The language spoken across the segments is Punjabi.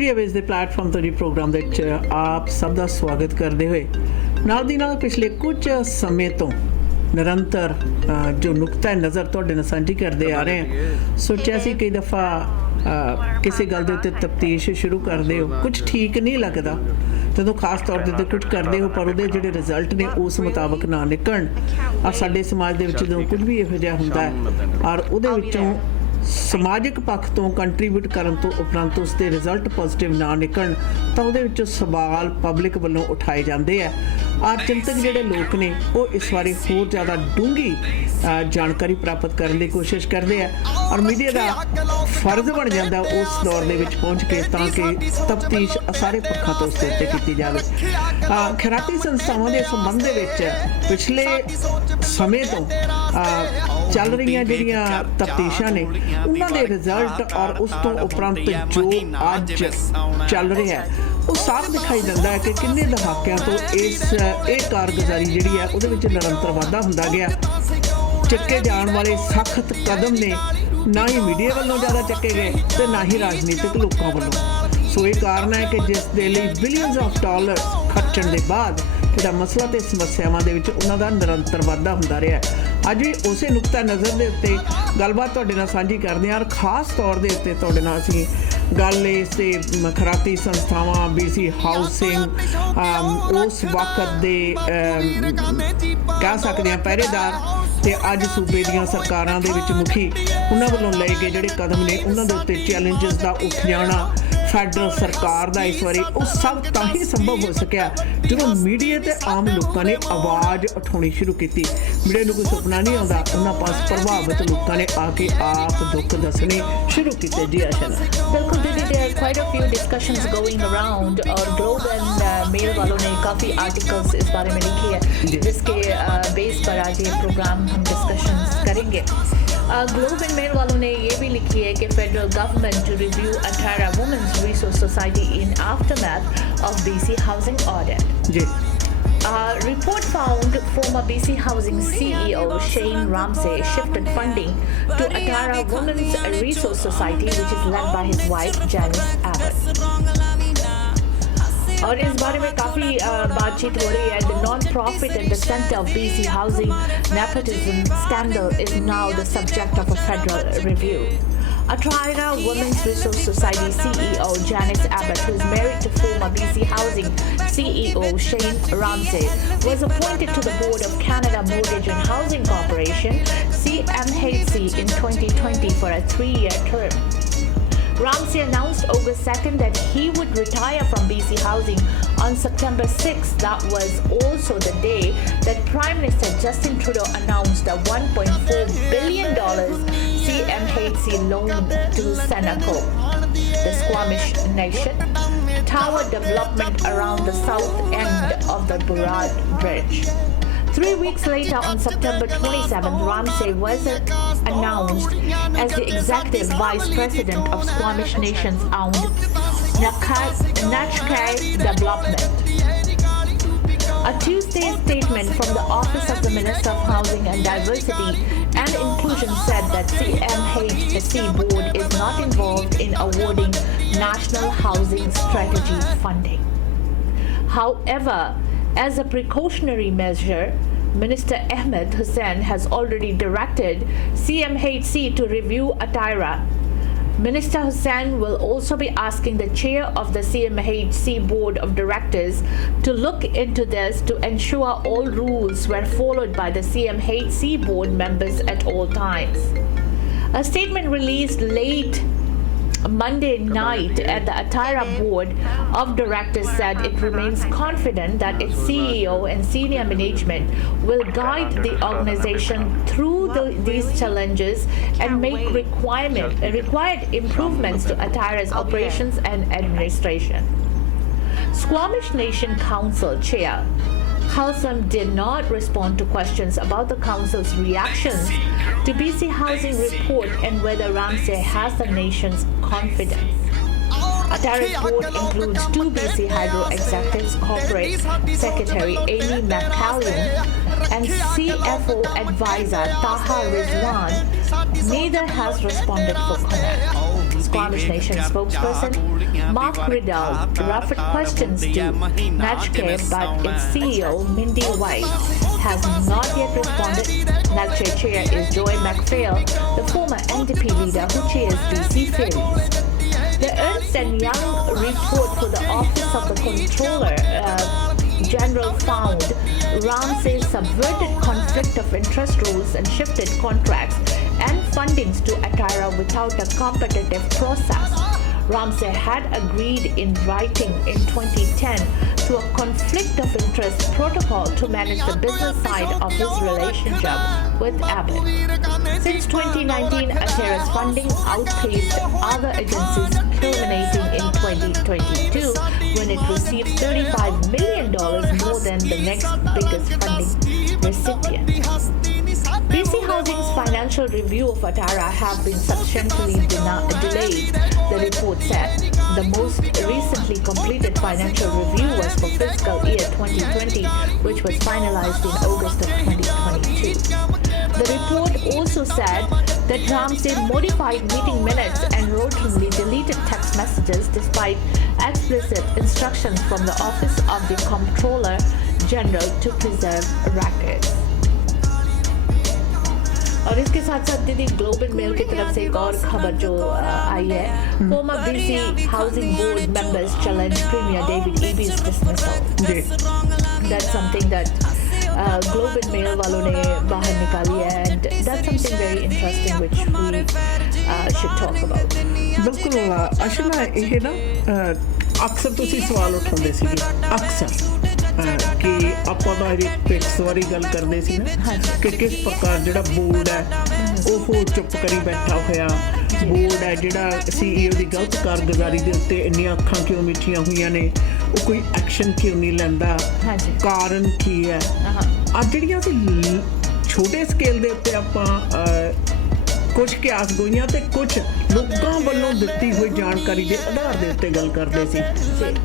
ਮੀਡੀਆ ਵੇਸ ਦੇ ਪਲੇਟਫਾਰਮ ਤੋਂ ਜੀ ਪ੍ਰੋਗਰਾਮ ਦੇ ਵਿੱਚ ਆਪ ਸਭ ਦਾ ਸਵਾਗਤ ਕਰਦੇ ਹੋਏ ਨਾਲ ਦੀ ਨਾਲ ਪਿਛਲੇ ਕੁਝ ਸਮੇਂ ਤੋਂ ਨਿਰੰਤਰ ਜੋ ਨੁਕਤਾ ਨਜ਼ਰ ਤੁਹਾਡੇ ਨਾਲ ਸਾਂਝੀ ਕਰਦੇ ਆ ਰਹੇ ਹਾਂ ਸੋਚਿਆ ਸੀ ਕਈ ਦਫਾ ਕਿਸੇ ਗੱਲ ਦੇ ਉੱਤੇ ਤਫਤੀਸ਼ ਸ਼ੁਰੂ ਕਰਦੇ ਹੋ ਕੁਝ ਠੀਕ ਨਹੀਂ ਲੱਗਦਾ ਜਦੋਂ ਖਾਸ ਤੌਰ ਤੇ ਕੁਝ ਕਰਦੇ ਹੋ ਪਰ ਉਹਦੇ ਜਿਹੜੇ ਰਿਜ਼ਲਟ ਨੇ ਉਸ ਮੁਤਾਬਕ ਨਾ ਨਿਕਲਣ ਔਰ ਸਾਡੇ ਸਮਾਜ ਦੇ ਵਿੱਚ ਜਦੋਂ ਕੁਝ ਵੀ ਇਹੋ ਜਿਹਾ ਹੁੰਦਾ ਹੈ ਔਰ ਉਹਦੇ ਵਿੱਚੋਂ ਸਮਾਜਿਕ ਪੱਖ ਤੋਂ ਕੰਟਰੀਬਿਊਟ ਕਰਨ ਤੋਂ ਉਪਰੰਤ ਉਸ ਦੇ ਰਿਜ਼ਲਟ ਪੋਜ਼ਿਟਿਵ ਨਾ ਨਿਕਲਣ ਤਾਂ ਉਹਦੇ ਵਿੱਚੋਂ ਸਵਾਲ ਪਬਲਿਕ ਵੱਲੋਂ ਉਠਾਏ ਜਾਂਦੇ ਆ ਔਰ ਚਿੰਤਕ ਜਿਹੜੇ ਲੋਕ ਨੇ ਉਹ ਇਸ ਬਾਰੇ ਹੋਰ ਜ਼ਿਆਦਾ ਡੂੰਘੀ ਜਾਣਕਾਰੀ ਪ੍ਰਾਪਤ ਕਰਨ ਦੀ ਕੋਸ਼ਿਸ਼ ਕਰਦੇ ਆ ਔਰ ਮੀਡੀਆ ਦਾ ਫਰਜ਼ ਬਣ ਜਾਂਦਾ ਉਸ ਦੌਰ ਦੇ ਵਿੱਚ ਪਹੁੰਚ ਕੇ ਤਾਂ ਕਿ ਤਫਤੀਸ਼ ਸਾਰੇ ਪੱਖਾਂ ਤੋਂ ਉਸ ਦੇ ਉੱਤੇ ਕੀਤੀ ਜਾਵੇ ਖੈਰਾਤੀ ਸੰਸਥਾਵਾਂ ਦੇ ਸੰਬੰਧ ਦੇ ਵਿੱਚ ਪਿਛਲੇ ਸਮੇਂ ਤੋਂ ਚੱਲ ਰਹੀਆਂ ਜਿਹੜੀਆਂ ਤਫਤੀਸ਼ਾਂ ਨੇ ਉਹਨਾਂ ਦੇ ਰਿਜ਼ਲਟ ਔਰ ਉਸ ਤੋਂ ਉਪਰੰਤ ਜੋ ਅੱਜ ਚੱਲ ਰਿਹਾ ਉਹ ਸਾਫ਼ ਦਿਖਾਈ ਦਿੰਦਾ ਹੈ ਕਿ ਕਿੰਨੇ ਦਹਾਕਿਆਂ ਤੋਂ ਇਹ ਕਾਰਗੁਜ਼ਾਰੀ ਜਿਹੜੀ ਹੈ ਉਹਦੇ ਵਿੱਚ ਨਿਰੰਤਰ ਵਾਧਾ ਹੁੰਦਾ ਗਿਆ ਚੱਕੇ ਜਾਣ ਵਾਲੇ ਸਖਤ ਕਦਮ ਨੇ ਨਾ ਹੀ ਮੀਡੀਆ ਵੱਲੋਂ ਜ਼ਿਆਦਾ ਚੱਕੇ ਗਏ ਤੇ ਨਾ ਹੀ ਰਾਜਨੀਤਿਕ ਲੋਕਾਂ ਵੱਲੋਂ ਸੋ ਇਹ ਕਾਰਨ ਹੈ ਕਿ ਜਿਸ ਦੇ ਲਈ ਬਿਲੀਅਨਸ ਆਫ ਡਾਲਰ ਖਰਚਣ ਦੇ ਬਾਅਦ ਜਿਹੜਾ ਮਸਲਾ ਤੇ ਸਮੱਸਿਆਵਾਂ ਦੇ ਵਿੱਚ ਉਹਨਾਂ ਦਾ ਨਿਰੰਤਰ ਵਾਧਾ ਹੁੰਦਾ ਰਿਹਾ ਅੱਜ ਵੀ ਉਸੇ ਨੁਕਤਾ ਨਜ਼ਰ ਦੇ ਉੱਤੇ ਗੱਲਬਾਤ ਤੁਹਾਡੇ ਨਾਲ ਸਾਂਝੀ ਕਰਦੇ ਹਾਂ ਔਰ ਖਾਸ ਤੌਰ ਦੇ ਉੱਤੇ ਤੁਹਾਡੇ ਨਾਲ ਅਸੀਂ ਗੱਲ ਇਸ ਦੇ ਖੈਰਾਤੀ ਸੰਸਥਾਵਾਂ BC ਹਾਊਸਿੰਗ ਉਸ ਵਕਤ ਦੇ ਕਹਿ ਸਕਦੇ ਹਾਂ ਪਹਿਰੇਦਾਰ ਤੇ ਅੱਜ ਸੂਬੇ ਦੀਆਂ ਸਰਕਾਰਾਂ ਦੇ ਵਿੱਚ ਮੁਖੀ ਉਹਨਾਂ ਵੱਲੋਂ ਲਏ ਗਏ ਜਿਹੜੇ ਕਦਮ ਨੇ ਉਹਨਾਂ ਦੇ ਉੱਤੇ ਚੈਲੰਜਸ ਦਾ ਉੱਠ ਜਾਣਾ ਫੈਡਰਲ ਸਰਕਾਰ ਦਾ ਇਸ ਵਾਰੀ ਉਹ ਸਭ ਤਾਂ ਹੀ ਸੰਭਵ ਹੋ ਸਕਿਆ ਜਦੋਂ ਮੀਡੀਆ ਤੇ ਆਮ ਲੋਕਾਂ ਨੇ ਆਵਾਜ਼ ਉਠਾਉਣੀ ਸ਼ੁਰੂ ਕੀਤੀ ਮੀਡੀਆ ਨੂੰ ਕੋਈ ਸੁਪਨਾ ਨਹੀਂ ਆਉਂਦਾ ਉਹਨਾਂ ਪਾਸ ਪ੍ਰਭਾਵਿਤ ਲੋਕਾਂ ਨੇ ਆ ਕੇ ਆਪ ਦੁੱਖ ਦੱਸਣੇ ਸ਼ੁਰੂ ਕੀਤੇ ਜੀ ਆਸ਼ਾ बिल्कुल दीदी there are quite a few discussions going around और ग्लोब एंड मेल वालों ने काफ़ी आर्टिकल्स इस बारे में लिखे हैं जिसके बेस पर आज ये प्रोग्राम हम डिस्कशंस करेंगे ग्लोब एंड मेल वालों ने ये भी लिखी है कि फेडरल गवर्नमेंट टू रिव्यू अठारा women's resource society in aftermath of BC housing audit जी report found former BC Housing CEO Shane Ramsey shifted funding to Atara Women's Resource Society, which is led by his wife Janice Abbott. और इस बारे में काफ़ी बातचीत हो रही है. The non-profit at the center of BC Housing nepotism scandal is now the subject of a federal review. Atara Women's Resource Society CEO Janice Abbott, who is married to former BC Housing CEO Shane Ramsey, was appointed to the board of Canada Mortgage and Housing Corporation CMHC in 2020 for a 3-year term. Ramsey announced August 2nd that he would retire from BC Housing on September 6th. That was also the day that Prime Minister Justin Trudeau announced a $1.4 billion CMHC loan to Seneco, the Squamish Nation, tower development around the south end of the Burrard Bridge. 3 weeks later, on September 27th, Ramsey was announced as the executive vice president of Squamish Nation's owned Natchkai Development. A Tuesday statement from the Office of the Minister of Housing and Diversity and Inclusion said that CMHC board is not involved in awarding National Housing Strategy funding. However, as a precautionary measure, Minister Ahmed Hussain has already directed CMHC to review Atira. Minister Hussain will also be asking the chair of the CMHC board of directors to look into this to ensure all rules were followed by the CMHC board members at all times. A statement released late Monday night at the Atira board of directors said it remains confident that its CEO and senior management will guide the organization through these challenges and make required improvements to Atira's operations and administration. Squamish Nation Council Chair Halsam did not respond to questions about the council's reactions to BC Housing report and whether Ramsey has the nation's confidence. Atara's board includes 2 BC Hydro executives, corporate secretary Amy McCallion and CFO advisor Taha Rizwan. Neither has responded for comment. Amish Nation spokesperson Mark Riddell referred questions to Netscape, but its CEO Mindy White has not yet responded. Netscape chair is Joy McPhail, the former NDP leader who chairs BC Ferries. The Ernst & Young report for the Office of the Comptroller General found Ramsay subverted conflict of interest rules and shifted contracts and fundings to Atara without a competitive process. Ramsay had agreed in writing in 2010 to a conflict of interest protocol to manage the business side of his relationship with Abbott. Since 2019, Atara's funding outpaced other agencies, culminating in 2022 when it received $35 million more than the next biggest funding recipient. BC Housing's financial review of Atara have been substantially delayed, the report said. The most recently completed financial review was for fiscal year 2020, which was finalized in August of 2022. The report also said that Ramsay modified meeting minutes and routinely deleted text messages despite explicit instructions from the Office of the Comptroller General to preserve records. और इसके साथ साथ दीदी ग्लोबल मेल की तरफ से एक और खबर जो आई है, former BC housing board members challenge premier David Eby's dismissal. That's something that Global Mail वालों ने बाहर निकाली है, and that's something very interesting which we should talk about. बिल्कुल अशना ये ना अक्सर ਤੁਸੀਂ ਸਵਾਲ ਉਠਾਉਂਦੇ ਸੀ ਅਕਸਰ ਕਿ ਆਪਾਂ ਦਾ ਇੱਕ ਵਾਰੀ ਗੱਲ ਕਰਦੇ ਸੀ ਨਾ ਕਿ ਕਿਸ ਪ੍ਰਕਾਰ ਜਿਹੜਾ ਬੋਰਡ ਹੈ ਉਹ ਚੁੱਪ ਕਰੀ ਬੈਠਾ ਹੋਇਆ ਬੋਰਡ ਹੈ ਜਿਹੜਾ CEO ਦੀ ਗਲਤ ਕਾਰਗੁਜ਼ਾਰੀ ਦੇ ਉੱਤੇ ਇੰਨੀਆਂ ਅੱਖਾਂ ਕਿਉਂ ਮਿੱਠੀਆਂ ਹੋਈਆਂ ਨੇ, ਉਹ ਕੋਈ ਐਕਸ਼ਨ ਕਿਉਂ ਨਹੀਂ ਲੈਂਦਾ, ਕਾਰਨ ਕੀ ਹੈ। ਅੱਜ ਜਿਹੜੀਆਂ ਅਸੀਂ ਛੋਟੇ ਸਕੇਲ ਦੇ ਉੱਤੇ ਆਪਾਂ ਕੁਝ ਕਿਆਸ ਗੋਈਆਂ ਤੇ ਕੁਝ ਲੋਕਾਂ ਵੱਲੋਂ ਦਿੱਤੀ ਹੋਈ ਜਾਣਕਾਰੀ ਦੇ ਆਧਾਰ ਦੇ ਉੱਤੇ ਗੱਲ ਕਰਦੇ ਸੀ,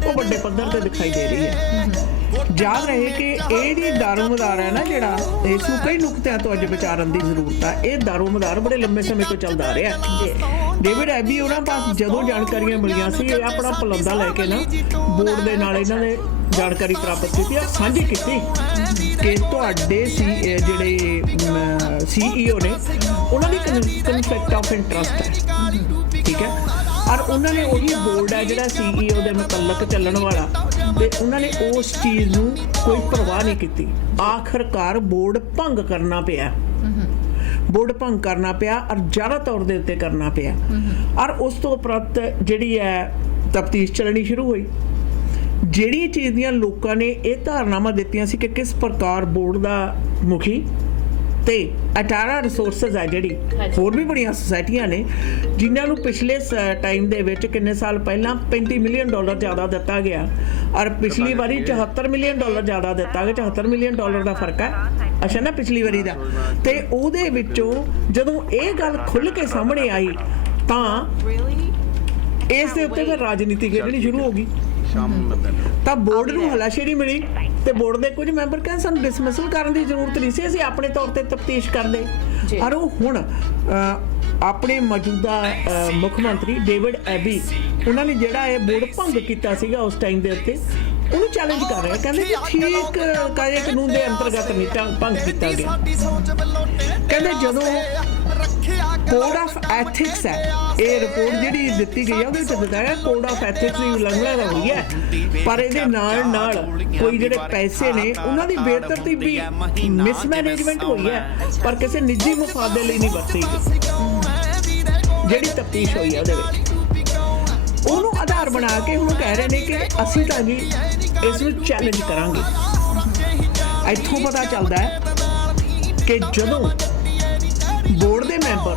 ਉਹ ਵੱਡੇ ਪੱਧਰ ਤੇ ਦਿਖਾਈ ਦੇ ਰਹੀ ਹੈ। ਯਾਦ ਰਹੇ ਕਿ ਇਹ ਜਿਹੜੀ ਦਾਰੋਮਦਾਰ ਹੈ ਨਾ, ਜਿਹੜਾ ਇਸ ਨੂੰ ਕਈ ਨੁਕਤਿਆਂ ਤੋਂ ਅੱਜ ਵਿਚਾਰਨ ਦੀ ਜ਼ਰੂਰਤ ਹੈ। ਇਹ ਦਾਰੋਮਦਾਰ ਬੜੇ ਲੰਬੇ ਸਮੇਂ ਤੋਂ ਚੱਲਦਾ ਆ ਰਿਹਾ। ਡੇਵਿਡ ਐਬੀ ਉਹਨਾਂ ਪਾਸ ਜਦੋਂ ਜਾਣਕਾਰੀਆਂ ਮਿਲੀਆਂ ਸੀ, ਇਹ ਆਪਣਾ ਪਲੰਦਾ ਲੈ ਕੇ ਨਾ ਬੋਰਡ ਦੇ ਨਾਲ ਇਹਨਾਂ ਨੇ ਜਾਣਕਾਰੀ ਪ੍ਰਾਪਤ ਕੀਤੀ ਔਰ ਸਾਂਝੀ ਕੀਤੀ ਕਿ ਤੁਹਾਡੇ ਜਿਹੜੇ CEO ਨੇ ਉਹਨਾਂ ਦੀ ਕਨਫਲਿਕਟ ਆਫ ਇੰਟਰਸਟ ਹੈ, ਠੀਕ ਹੈ। ਔਰ ਉਹਨਾਂ ਨੇ ਉਹੀ ਬੋਰਡ ਹੈ ਜਿਹੜਾ CEO ਦੇ ਮੁਤਲਕ ਚੱਲਣ ਵਾਲਾ, ਤੇ ਉਹਨਾਂ ਨੇ ਉਸ ਚੀਜ਼ ਨੂੰ ਕੋਈ ਪਰਵਾਹ ਨਹੀਂ ਕੀਤੀ। ਆਖਰਕਾਰ ਬੋਰਡ ਭੰਗ ਕਰਨਾ ਪਿਆ, ਬੋਰਡ ਭੰਗ ਕਰਨਾ ਪਿਆ ਔਰ ਜ਼ਿਆਦਾ ਤੌਰ ਦੇ ਉੱਤੇ ਕਰਨਾ ਪਿਆ। ਔਰ ਉਸ ਤੋਂ ਉਪਰੰਤ ਜਿਹੜੀ ਹੈ ਤਫਤੀਸ਼ ਚੱਲਣੀ ਸ਼ੁਰੂ ਹੋਈ। ਜਿਹੜੀ ਚੀਜ਼ ਦੀਆਂ ਲੋਕਾਂ ਨੇ ਇਹ ਧਾਰਨਾਵਾਂ ਦਿੱਤੀਆਂ ਸੀ ਕਿ ਕਿਸ ਪ੍ਰਕਾਰ ਬੋਰਡ ਦਾ ਮੁਖੀ ਤੇ ਅਟਾਰਾ ਰਿਸੋਰਸਿਸ ਹੈ, ਜਿਹੜੀ ਹੋਰ ਵੀ ਬੜੀਆਂ ਸੁਸਾਇਟੀਆਂ ਨੇ ਜਿਨ੍ਹਾਂ ਨੂੰ ਪਿਛਲੇ ਟਾਈਮ ਦੇ ਵਿੱਚ ਕਿੰਨੇ ਸਾਲ ਪਹਿਲਾਂ $35 ਮਿਲੀਅਨ ਜ਼ਿਆਦਾ ਦਿੱਤਾ ਗਿਆ ਔਰ ਪਿਛਲੀ ਵਾਰੀ $74 ਮਿਲੀਅਨ ਜ਼ਿਆਦਾ ਦਿੱਤਾ ਗਿਆ। $74 ਮਿਲੀਅਨ ਦਾ ਫਰਕ ਹੈ ਅੱਛਾ ਨਾ ਪਿਛਲੀ ਵਾਰੀ ਦਾ। ਤੇ ਉਹਦੇ ਵਿੱਚੋਂ ਜਦੋਂ ਇਹ ਗੱਲ ਖੁੱਲ੍ਹ ਕੇ ਸਾਹਮਣੇ ਆਈ ਤਾਂ ਇਸ ਦੇ ਉੱਤੇ ਫਿਰ ਰਾਜਨੀਤੀ ਖੇਡਣੀ ਸ਼ੁਰੂ ਹੋ ਗਈ। ਤਾਂ ਬੋਰਡ ਨੂੰ ਹਲਾਸ਼ੇਰੀ ਮਿਲੀ ਤੇ ਬੋਰਡ ਦੇ ਕੁਝ ਮੈਂਬਰ ਕਹਿੰਦੇ ਸਾਨੂੰ ਡਿਸਮਿਸਲ ਕਰਨ ਦੀ ਜ਼ਰੂਰਤ ਨਹੀਂ ਸੀ, ਅਸੀਂ ਆਪਣੇ ਤੌਰ ਤੇ ਤਫਤੀਸ਼ ਕਰਦੇ। ਔਰ ਉਹ ਹੁਣ ਆਪਣੇ ਮੌਜੂਦਾ ਮੁੱਖ ਮੰਤਰੀ ਡੇਵਿਡ ਐਬੀ ਉਹਨਾਂ ਨੇ ਜਿਹੜਾ ਇਹ ਬੋਰਡ ਭੰਗ ਕੀਤਾ ਸੀਗਾ ਉਸ ਟਾਈਮ ਦੇ ਉੱਤੇ, ਉਹਨੂੰ ਚੈਲੰਜ ਕਰ ਰਹੇ, ਕਹਿੰਦੇ ਕਿ ਠੀਕ ਕਾਨੂੰਨ ਦੇ ਅੰਤਰਗਤ ਨਹੀਂ ਭੰਗ ਕੀਤਾ ਗਿਆ। ਕਹਿੰਦੇ ਜਦੋਂ ਕੋਡ ਆਫ ਐਥਿਕਸ ਹੈ, ਇਹ ਰਿਪੋਰਟ ਜਿਹੜੀ ਦਿੱਤੀ ਗਈ ਹੈ ਉਹਦੇ ਵਿੱਚ ਦਿਖਾਇਆ ਕੋਡ ਆਫ ਐਥਿਕਸ ਦੀ ਉਲੰਘਣਾ ਹੋਈ ਹੈ, ਪਰ ਇਹਦੇ ਨਾਲ ਕੋਈ ਜਿਹੜੇ ਪੈਸੇ ਨੇ ਉਹਨਾਂ ਦੀ ਬੇਤਰਤੀਬੀ ਮਿਸਮੈਨੇਜਮੈਂਟ ਹੋਈ ਹੈ, ਪਰ ਕਿਸੇ ਨਿੱਜੀ ਮੁਫਾਦ ਦੇ ਲਈ ਨਹੀਂ ਵਰਤੀ ਗਈ। ਜਿਹੜੀ ਤਫਤੀਸ਼ ਹੋਈ ਹੈ ਉਹਦੇ ਵਿੱਚ ਉਹਨੂੰ ਆਧਾਰ ਬਣਾ ਕੇ ਹੁਣ ਕਹਿ ਰਹੇ ਨੇ ਕਿ ਅਸੀਂ ਤਾਂ ਜੀ ਇਸ ਨੂੰ ਚੈਲੰਜ ਕਰਾਂਗੇ। ਇੱਥੋਂ ਪਤਾ ਚੱਲਦਾ ਹੈ ਕਿ ਜਦੋਂ ਬੋਰਡ ਦੇ ਮੈਂਬਰ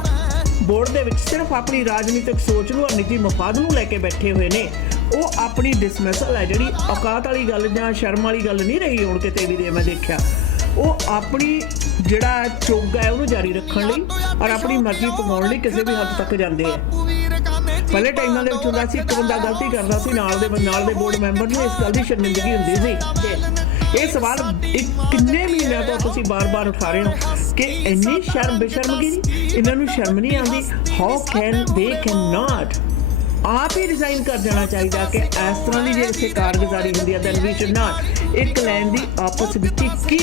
ਬੋਰਡ ਦੇ ਵਿੱਚ ਸਿਰਫ ਆਪਣੀ ਰਾਜਨੀਤਿਕ ਸੋਚ ਨੂੰ ਔਰ ਨਿੱਜੀ ਮਫਾਦ ਨੂੰ ਲੈ ਕੇ ਬੈਠੇ ਹੋਏ ਨੇ, ਉਹ ਆਪਣੀ ਡਿਸਮਿਸਲ ਹੈ ਜਿਹੜੀ ਔਕਾਤ ਵਾਲੀ ਗੱਲ ਜਾਂ ਸ਼ਰਮ ਵਾਲੀ ਗੱਲ ਨਹੀਂ ਰਹੀ ਹੁਣ ਕਿਤੇ ਵੀ ਦੇ ਮੈਂ ਦੇਖਿਆ, ਉਹ ਆਪਣੀ ਜਿਹੜਾ ਚੋਗਾ ਹੈ ਉਹਨੂੰ ਜਾਰੀ ਰੱਖਣ ਲਈ ਔਰ ਆਪਣੀ ਮਰਜ਼ੀ ਪਵਾਉਣ ਲਈ ਕਿਸੇ ਵੀ ਹੱਦ ਤੱਕ ਜਾਂਦੇ ਆ। ਪਹਿਲੇ ਟਾਈਮਾਂ ਦੇ ਵਿੱਚ ਹੁੰਦਾ ਸੀ ਇੱਕ ਬੰਦਾ ਗਲਤੀ ਕਰਦਾ ਸੀ, ਨਾਲ ਦੇ ਬੋਰਡ ਮੈਂਬਰ ਨੂੰ ਇਸ ਗੱਲ ਦੀ ਸ਼ਰਮਿੰਦਗੀ ਹੁੰਦੀ ਸੀ। ਇਹ ਸਵਾਲ ਕਿੰਨੇ ਮਹੀਨਿਆਂ ਤੋਂ ਤੁਸੀਂ ਬਾਰ-ਬਾਰ ਉਠਾ ਰਹੇ ਹੋ ਕਿ ਇੰਨੀ ਬੇਸ਼ਰਮਗੀ ਨਹੀਂ, ਇਹਨਾਂ ਨੂੰ ਸ਼ਰਮ ਨਹੀਂ ਆਉਂਦੀ। How can they can not ਆਪ ਹੀ ਰਿਜ਼ਾਈਨ ਕਰ ਜਾਣਾ ਚਾਹੀਦਾ ਕਿ ਇਸ ਤਰ੍ਹਾਂ ਦੀ ਜੇ ਇੱਥੇ ਕਾਰਗੁਜ਼ਾਰੀ ਹੁੰਦੀ ਹੈ ਦੈਨ ਵੀ ਸ਼ੁਡ ਨਾਟ। ਇੱਕ ਲਾਈਨ ਦੀ ਆਪਸ ਵਿੱਚ ਕੀ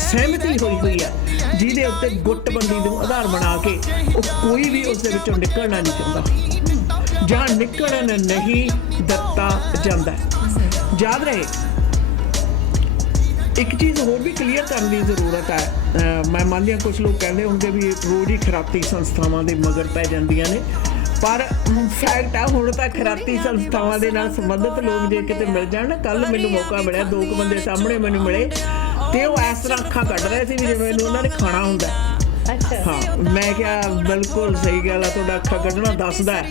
ਸਹਿਮਤੀ ਹੋਈ ਹੈ ਜਿਹਦੇ ਉੱਤੇ ਗੁੱਟਬੰਦੀ ਨੂੰ ਆਧਾਰ ਬਣਾ ਕੇ ਉਹ ਕੋਈ ਵੀ ਉਸ ਦੇ ਵਿੱਚੋਂ ਨਿਕਲਣਾ ਨਹੀਂ ਚਾਹੁੰਦਾ ਜਾਂ ਨਿਕਲਣ ਨਹੀਂ ਦਿੱਤਾ ਜਾਂਦਾ। ਯਾਦ ਰਹੇ ਇੱਕ ਚੀਜ਼ ਹੋਰ ਵੀ ਕਲੀਅਰ ਕਰਨ ਦੀ ਜ਼ਰੂਰਤ ਹੈ। ਮੈਂ ਮੰਨਦੀ ਹਾਂ ਕੁਝ ਲੋਕ ਕਹਿੰਦੇ ਹੋਣਗੇ ਵੀ ਰੋਜ਼ ਹੀ ਖਰਾਤੀ ਸੰਸਥਾਵਾਂ ਦੇ ਮਗਰ ਪੈ ਜਾਂਦੀਆਂ ਨੇ, ਪਰ ਫੈਕਟ ਆ ਹੁਣ ਤਾਂ ਖਰਾਤੀ ਸੰਸਥਾਵਾਂ ਦੇ ਨਾਲ ਸੰਬੰਧਿਤ ਲੋਕ ਜੇ ਕਿਤੇ ਮਿਲ ਜਾਣ। ਕੱਲ ਮੈਨੂੰ ਮੌਕਾ ਮਿਲਿਆ, 2 ਬੰਦੇ ਸਾਹਮਣੇ ਮੈਨੂੰ ਮਿਲੇ ਤੇ ਉਹ ਇਸ ਤਰ੍ਹਾਂ ਅੱਖਾਂ ਕੱਢ ਰਹੇ ਸੀ ਵੀ ਜਿਵੇਂ ਮੈਨੂੰ ਉਹਨਾਂ ਨੇ ਖਾਣਾ ਹੁੰਦਾ। ਹਾਂ, ਮੈਂ ਕਿਹਾ ਬਿਲਕੁਲ ਸਹੀ ਗੱਲ ਆ, ਤੁਹਾਡਾ ਅੱਖਾਂ ਕੱਢਣਾ ਦੱਸਦਾ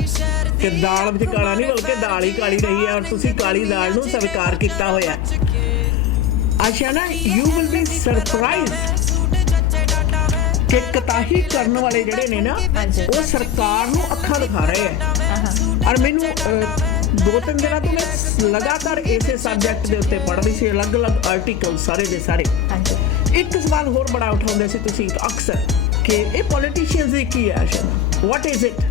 ਕਿ ਦਾਲ ਵਿੱਚ ਕਾਲਾ ਨਹੀਂ ਬਲਕਿ ਦਾਲ ਹੀ ਕਾਲੀ ਰਹੀ ਹੈ ਔਰ ਤੁਸੀਂ ਕਾਲੀ ਦਾਲ ਨੂੰ ਸਵੀਕਾਰ ਕੀਤਾ ਹੋਇਆ। ਅੱਛਾ ਨਾ, ਯੂ ਵਿਲ ਬੀ ਸਰਪ੍ਰਾਈਜ਼ ਕਿ ਕਤਾਹੀ ਕਰਨ ਵਾਲੇ ਜਿਹੜੇ ਨੇ ਨਾ ਉਹ ਸਰਕਾਰ ਨੂੰ ਅੱਖਾਂ ਦਿਖਾ ਰਹੇ ਹੈ। ਔਰ ਮੈਨੂੰ 2-3 ਦਿਨਾਂ ਤੋਂ ਮੈਂ ਲਗਾਤਾਰ ਇਸੇ ਸਬਜੈਕਟ ਦੇ ਉੱਤੇ ਪੜ੍ਹ ਰਹੀ ਸੀ, ਅਲੱਗ-ਅਲੱਗ ਆਰਟੀਕਲ ਸਾਰੇ ਦੇ ਸਾਰੇ। ਇੱਕ ਸਵਾਲ ਹੋਰ ਬੜਾ ਉਠਾਉਂਦੇ ਸੀ ਤੁਸੀਂ ਅਕਸਰ ਕਿ ਇਹ ਪੋਲੀਟੀਸ਼ੀਅਨਸ ਦੀ ਕੀ ਹੈ ਆਸ਼ਾ, ਵਾਟ ਇਜ਼ ਇਟ।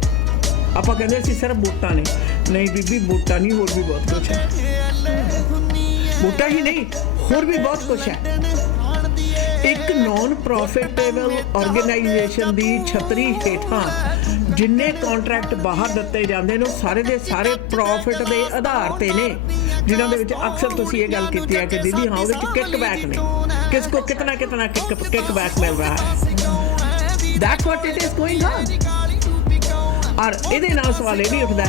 ਆਪਾਂ ਕਹਿੰਦੇ ਸੀ ਸਿਰਫ ਵੋਟਾਂ ਨੇ। ਨਹੀਂ ਬੀਬੀ, ਵੋਟਾਂ ਨਹੀਂ, ਹੋਰ ਵੀ ਬਹੁਤ ਕੁਛ ਹੈ। ਵੋਟਾਂ ਹੀ ਨਹੀਂ, ਹੋਰ ਵੀ ਬਹੁਤ ਕੁਛ ਹੈ। ਇੱਕ ਨਾਨ ਪ੍ਰੋਫਿਟੇਬਲ ਆਰਗੇਨਾਈਜੇਸ਼ਨ ਦੀ ਛਤਰੀ ਹੇਠਾਂ ਜਿੰਨੇ ਕੰਟਰੈਕਟ ਬਾਹਰ ਦਿੱਤੇ ਜਾਂਦੇ ਨੇ ਉਹ ਸਾਰੇ ਦੇ ਸਾਰੇ ਪ੍ਰੋਫਿਟ ਦੇ ਆਧਾਰ ਤੇ ਨੇ, ਜਿਨ੍ਹਾਂ ਦੇ ਵਿੱਚ ਅਕਸਰ ਤੁਸੀਂ ਇਹ ਗੱਲ ਕੀਤੀ ਹੈ ਕਿ ਦੀਦੀ ਹਾਂ ਉਹਦੇ 'ਚ ਕਿੱਕ ਬੈਕ ਨੇ, ਕਿਸ ਕੋ ਕਿਤਨਾ ਕਿੱਕ ਬੈਕ ਮਿਲ ਰਹਾ ਹੈ। That's what it is going on. ਔਰ ਇਹਦੇ ਨਾਲ ਸਵਾਲ ਇਹ ਵੀ ਉੱਠਦਾ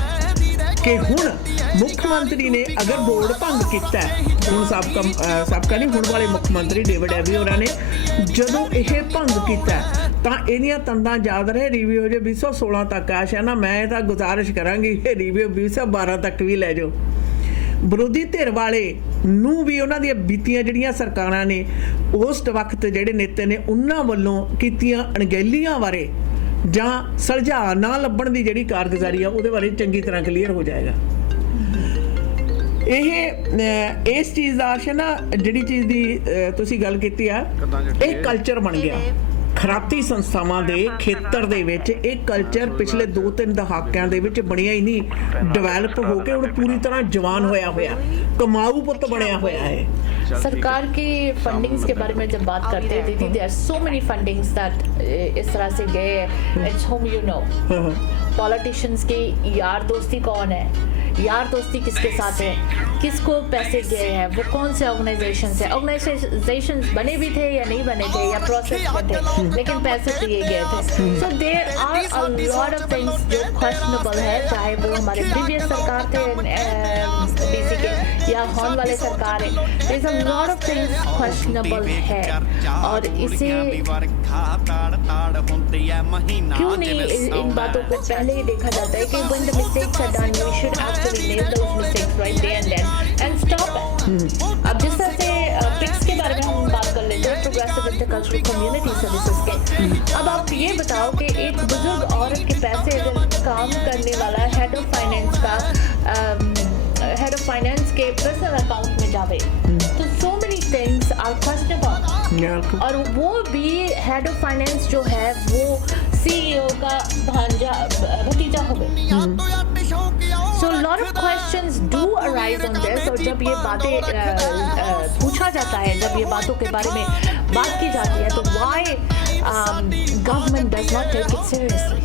ਕਿ ਹੁਣ ਮੁੱਖ ਮੰਤਰੀ ਨੇ ਅਗਰ ਬੋਰਡ ਭੰਗ ਕੀਤਾ, ਹੁਣ ਸਾਬਕਾ ਨਹੀਂ ਹੁਣ ਵਾਲੇ ਮੁੱਖ ਮੰਤਰੀ ਡੇਵਿਡ ਐਬੀ ਹੋਰਾਂ ਨੇ ਜਦੋਂ ਇਹ ਭੰਗ ਕੀਤਾ ਤਾਂ ਇਹਦੀਆਂ ਤੰਦਾਂ ਯਾਦ ਰਹੇ ਰਿਵਿਊ ਜੇ 2016 ਤੱਕ ਆਸ਼ਾ ਨਾ। ਮੈਂ ਤਾਂ ਗੁਜ਼ਾਰਿਸ਼ ਕਰਾਂਗੀ ਇਹ ਰਿਵਿਊ 2012 ਤੱਕ ਵੀ ਲੈ ਜਾਓ। ਵਿਰੋਧੀ ਧਿਰ ਵਾਲੇ ਨੂੰ ਵੀ ਉਹਨਾਂ ਦੀਆਂ ਬੀਤੀਆਂ ਜਿਹੜੀਆਂ ਸਰਕਾਰਾਂ ਨੇ ਉਸ ਵਕਤ ਜਿਹੜੇ ਨੇਤੇ ਨੇ ਉਹਨਾਂ ਵੱਲੋਂ ਕੀਤੀਆਂ ਅਣਗਹਿਲੀਆਂ ਬਾਰੇ ਜਾਂ ਸੁਲਝਾਅ ਨਾ ਲੱਭਣ ਦੀ ਜਿਹੜੀ ਕਾਰਗੁਜ਼ਾਰੀ ਆ ਉਹਦੇ ਬਾਰੇ ਚੰਗੀ ਤਰ੍ਹਾਂ ਕਲੀਅਰ ਹੋ ਜਾਏਗਾ। ਇਹ ਇਸ ਚੀਜ਼ ਦਾ ਆਸ਼ਾ ਨਾ ਜਿਹੜੀ ਚੀਜ਼ ਦੀ ਤੁਸੀਂ ਗੱਲ ਕੀਤੀ ਆ, ਇਹ ਕਲਚਰ ਬਣ ਗਿਆ ਖਰਾਤੀ ਸੰਸਥਾਵਾਂ ਦੇ ਖੇਤਰ ਦੇ ਵਿੱਚ। ਇਹ ਕਲਚਰ ਪਿਛਲੇ 2-3 ਦਹਾਕਿਆਂ ਦੇ ਵਿੱਚ ਬਣਿਆ ਹੀ ਨਹੀਂ, ਡਿਵੈਲਪ ਹੋ ਕੇ ਹੁਣ ਪੂਰੀ ਤਰ੍ਹਾਂ ਜਵਾਨ ਹੋਇਆ ਕਮਾਊ ਪੁੱਤ ਬਣਿਆ होया है। सरकार की फंडिंग्स के बारे में जब बात करते हैं दीदी, there are so many fundings that इस तरह से गए हैं। It's whom you know। Politicians की यार दोस्ती कौन है, यार दोस्ती किसके साथ है, किसको पैसे गए हैं, वो कौन से ऑर्गेनाइजेशंस बने भी थे या नहीं बने थे या प्रोसेस में थे, लेकिन पैसे दिए गए थे। So there are a lot of things जो questionable है, चाहे वो हमारे प्रीवियस सरकार थे डीसी के या होने वाले सरकार है। There's a lot of things questionable है और इसे क्यों नहीं इन बातों को पहले ही देखा जाता है कि when the mistakes are done we should actually nail those mistakes right there and then and stop it। अब जिस तरह से पिक्स के बारे में हम बात कर लेते हैं, प्रोग्रेसिव इंटरकल्चरल कम्युनिटी सर्विसेज के। अब आप ये बताओ कि एक बुजुर्ग औरत के पैसे अगर काम करने वाला हेड ऑफ फाइनेंस के पर्सनल अकाउंट में जावे तो so many things are questionable। और वो भी हेड ऑफ फाइनेंस जो है वो सीईओ का भतीजा हो गए। So a lot of questions do arise on this। और जब ये बातें पूछा जाता है, जब ये बातों के बारे में बात की जाती है तो why government does not take it seriously।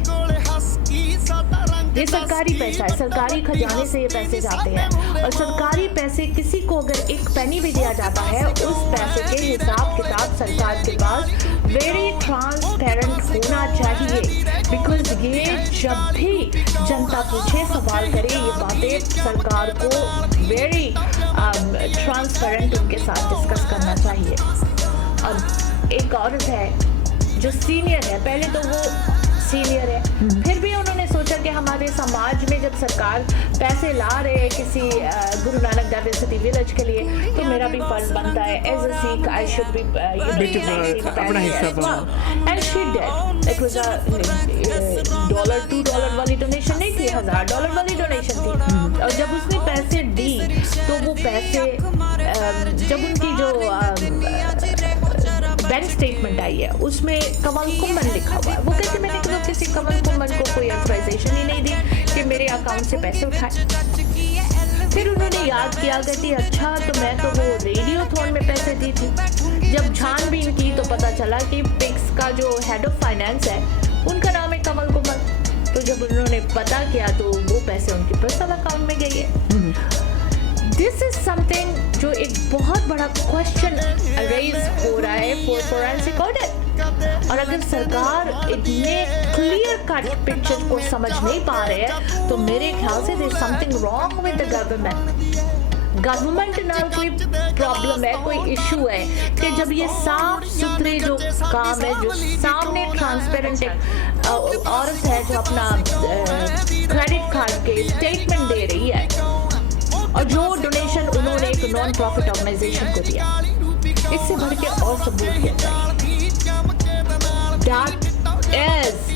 ये सरकारी पैसा है, सरकारी खजाने से ये पैसे जाते हैं और सरकारी पैसे किसी को अगर एक पेनी भी दिया जाता है उस पैसे के हिसाब किताब सरकार के पास वेरी ट्रांसपेरेंट होना चाहिए। बिकॉज ये जब भी जनता पूछे सवाल करे ये बातें सरकार को वेरी ट्रांसपेरेंट उनके साथ डिस्कस करना चाहिए। और एक औरत है जो सीनियर है, पहले तो वो सीनियर है, फिर भी उन्होंने सोचा कि हमारे समाज में जब सरकार पैसे ला रहे हैं किसी गुरु नानक डाइवर्सिटी विलेज के लिए तो मेरा भी फर्ज बनता है as a Sikh I should be and she did. It was a $2 वाली डोनेशन नहीं थी, $1000 वाली डोनेशन थी। और जब उसने पैसे दी तो वो पैसे जब उनकी जो बैंक स्टेटमेंट आई है उसमें कमल कुम्मन लिखा हुआ है। वो कहते मैंने तो किसी कमल कुम्मन को कोई ऑथराइजेशन ही नहीं दी कि मेरे अकाउंट से पैसे उठाए। फिर उन्होंने याद किया कहती अच्छा तो मैं तो वो रेडियोथॉन में पैसे दी थी। जब छानबीन की तो पता चला कि पिक्स का जो हेड ऑफ फाइनेंस है उनका नाम है कमल कुम्मन। तो जब उन्होंने पता किया तो वो पैसे उनके पर्सनल अकाउंट में गए हैं। दिस इज समथिंग जो एक बहुत बड़ा क्वेश्चन रेज हो रहा है फॉर फोरेंसिक ऑडिट। और अगर सरकार इतने क्लियर कट पिक्चर को समझ नहीं पा रहे हैं तो मेरे ख्याल से there is something wrong with the government ना कोई प्रॉब्लम है, कोई इशू है कि जब ये साफ सुथरे जो काम है, जो सामने ट्रांसपेरेंट औरत है जो अपना क्रेडिट कार्ड के स्टेटमेंट दे रही है और जो डोनेशन उन्होंने एक नॉन प्रॉफिट ऑर्गेनाइजेशन को दिया, इससे बढ़ के और सबूत क्या चाहिए। दैट इज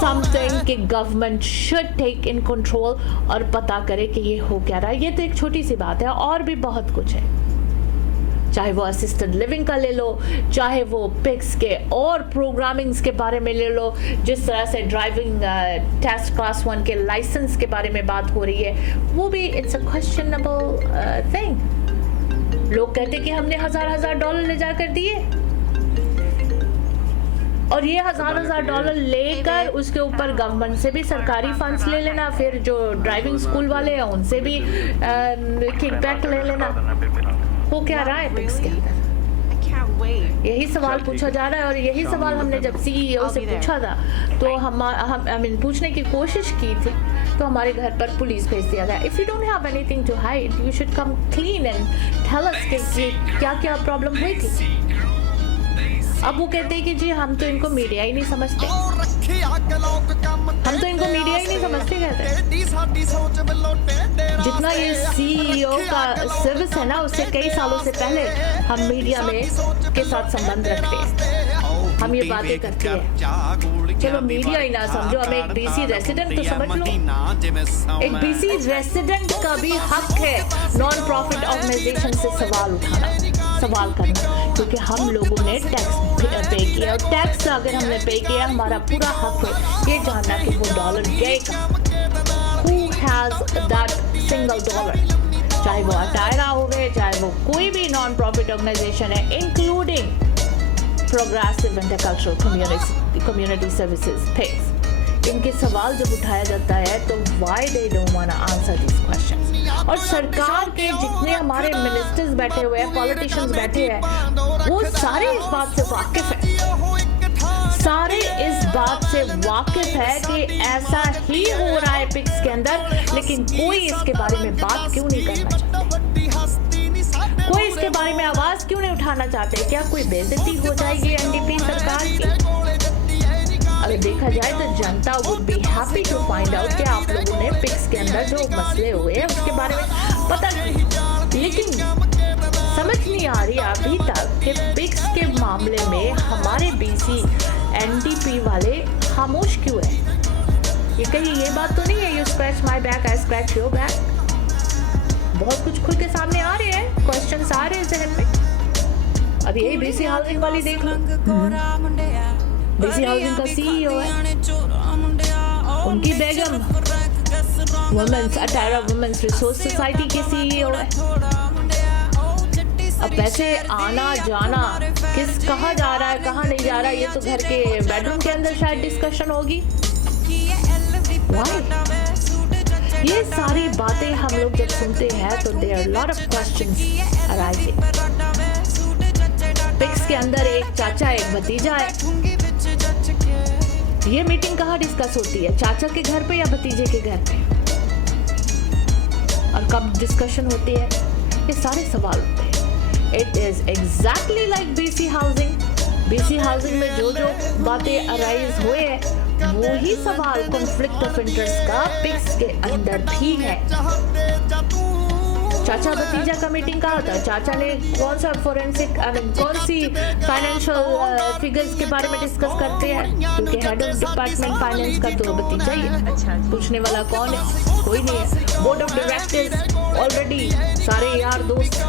समथिंग कि government should take in control और पता करे कि ये हो क्या रहा है। ये तो एक छोटी सी बात है, और भी बहुत कुछ है, चाहे वो असिस्टेड लिविंग का ले लो, चाहे वो पिक्स के और प्रोग्रामिंग्स के बारे में ले लो, जिस तरह से ड्राइविंग टेस्ट क्लास 1 के लाइसेंस के बारे में बात हो रही है, वो भी इट्स अ क्वेश्चनेबल थिंग। लोग कहते कि हमने हजार डॉलर ले जाकर दिए और ये हजार डॉलर लेकर उसके ऊपर गवर्नमेंट से भी सरकारी फंड्स ले लेना, फिर जो ड्राइविंग स्कूल वाले हैं उनसे भी किकबैक ले लेना। हो क्या रहा है पिक्स के अंदर? यही सवाल पूछा जा रहा है। और यही सवाल हमने जब सीईओ से पूछा था तो हम पूछने की कोशिश की थी तो हमारे घर पर पुलिस भेज दिया गया। If you don't have anything to hide you should come clean and tell us कि क्या क्या प्रॉब्लम हुई थी। अब वो कहते हैं कि जी हम तो इनको मीडिया ही नहीं समझते, हम तो इनको मीडिया ही नहीं समझते। कहते जितना ये सीईओ का सर्विस है ना, उससे कई सालों से पहले हम मीडिया में के साथ संबंध रखते हैं, हम ये बातें करते हैं। चलो मीडिया ही ना समझो, हमें एक बीसी रेसिडेंट तो समझ लो। एक बीसी रेसिडेंट का भी हक है नॉन प्रॉफिट ऑर्गेनाइजेशन से सवाल उठाना, सवाल करना, क्योंकि हम लोगों ने टैक्स पे किया और टैक्स अगर हमने पे किया हमारा पूरा हक है ये जानना कि वो डॉलर गए कहाँ, who has that single dollar, चाहे वो अटायरा हो गए, चाहे वो कोई भी नॉन प्रॉफिट ऑर्गेनाइजेशन है, including progressive intercultural community services PICS. इनके सवाल जब उठाया जाता है तो why they don't want to answer these questions। और सरकार के जितने हमारे मिनिस्टर्स बैठे हुए हैं, पॉलिटिशियंस बैठे हैं, वो सारे इस बात से वाकिफ है, सारे इस बात से वाकिफ है कि ऐसा ही हो रहा है पिक्स के अंदर, लेकिन कोई इसके बारे में बात क्यों नहीं करना चाहता, कोई इसके बारे में आवाज क्यों नहीं उठाना चाहते। क्या कोई बेइज्जती हो जाएगी एनडीपी सरकार की? अगर देखा जाए तो जनता would be happy to find out कि आप लोगों ने पिक्स के अंदर जो मसले हुए हैं उसके बारे में पता नहीं, लेकिन समझ नहीं आ रही अभी तक कि पिक्स के मामले में हमारे बीसी एनडीपी वाले खामोश क्यों है। ये कहीं ये बात तो नहीं है you scratch my back I scratch your back. बहुत कुछ खुल के सामने आ रहे हैं, क्वेश्चंस आ रहे हैं जहन में। अब यही बीसी हाउसिंग वाली देख लो, बीसी हाउसिंग का सीईओ है, उनकी बेगम वुमेन्स अटायरा वुमेन्स रिसोर्स सोसाइटी के सीईओ है। अब पैसे आना जाना किस कहाँ जा रहा है कहाँ नहीं जा रहा है, ये तो घर के बेडरूम के अंदर शायद डिस्कशन होगी। Why? ये सारी बातें हम लोग जब सुनते हैं तो there are lot of questions arising। PICS के अंदर एक चाचा एक भतीजा है। ये मीटिंग कहाँ डिस्कस होती है, चाचा के घर पे या भतीजे के घर पे, और कब डिस्कशन होती है, ये सारे सवाल होते हैं। It is exactly like BC housing. BC housing में जो जो बातें अराइज हुए हैं वही सवाल कॉन्फ्लिक्ट ऑफ इंटरेस्ट का पिक्स के अंदर भी है। चाचा भतीजा का मीटिंग कहा था, चाचा ने कौन सा फोरेंसिक कौन सी फाइनेंशियल फिगर्स के बारे में डिस्कस करते हैं, क्योंकि हेड ऑफ डिपार्टमेंट फाइनेंस का तो भतीजा ही है। पूछने वाला कौन है? कोई नहीं है। बोर्ड ऑफ डायरेक्टर्स ऑलरेडी सारे यार दोस्त,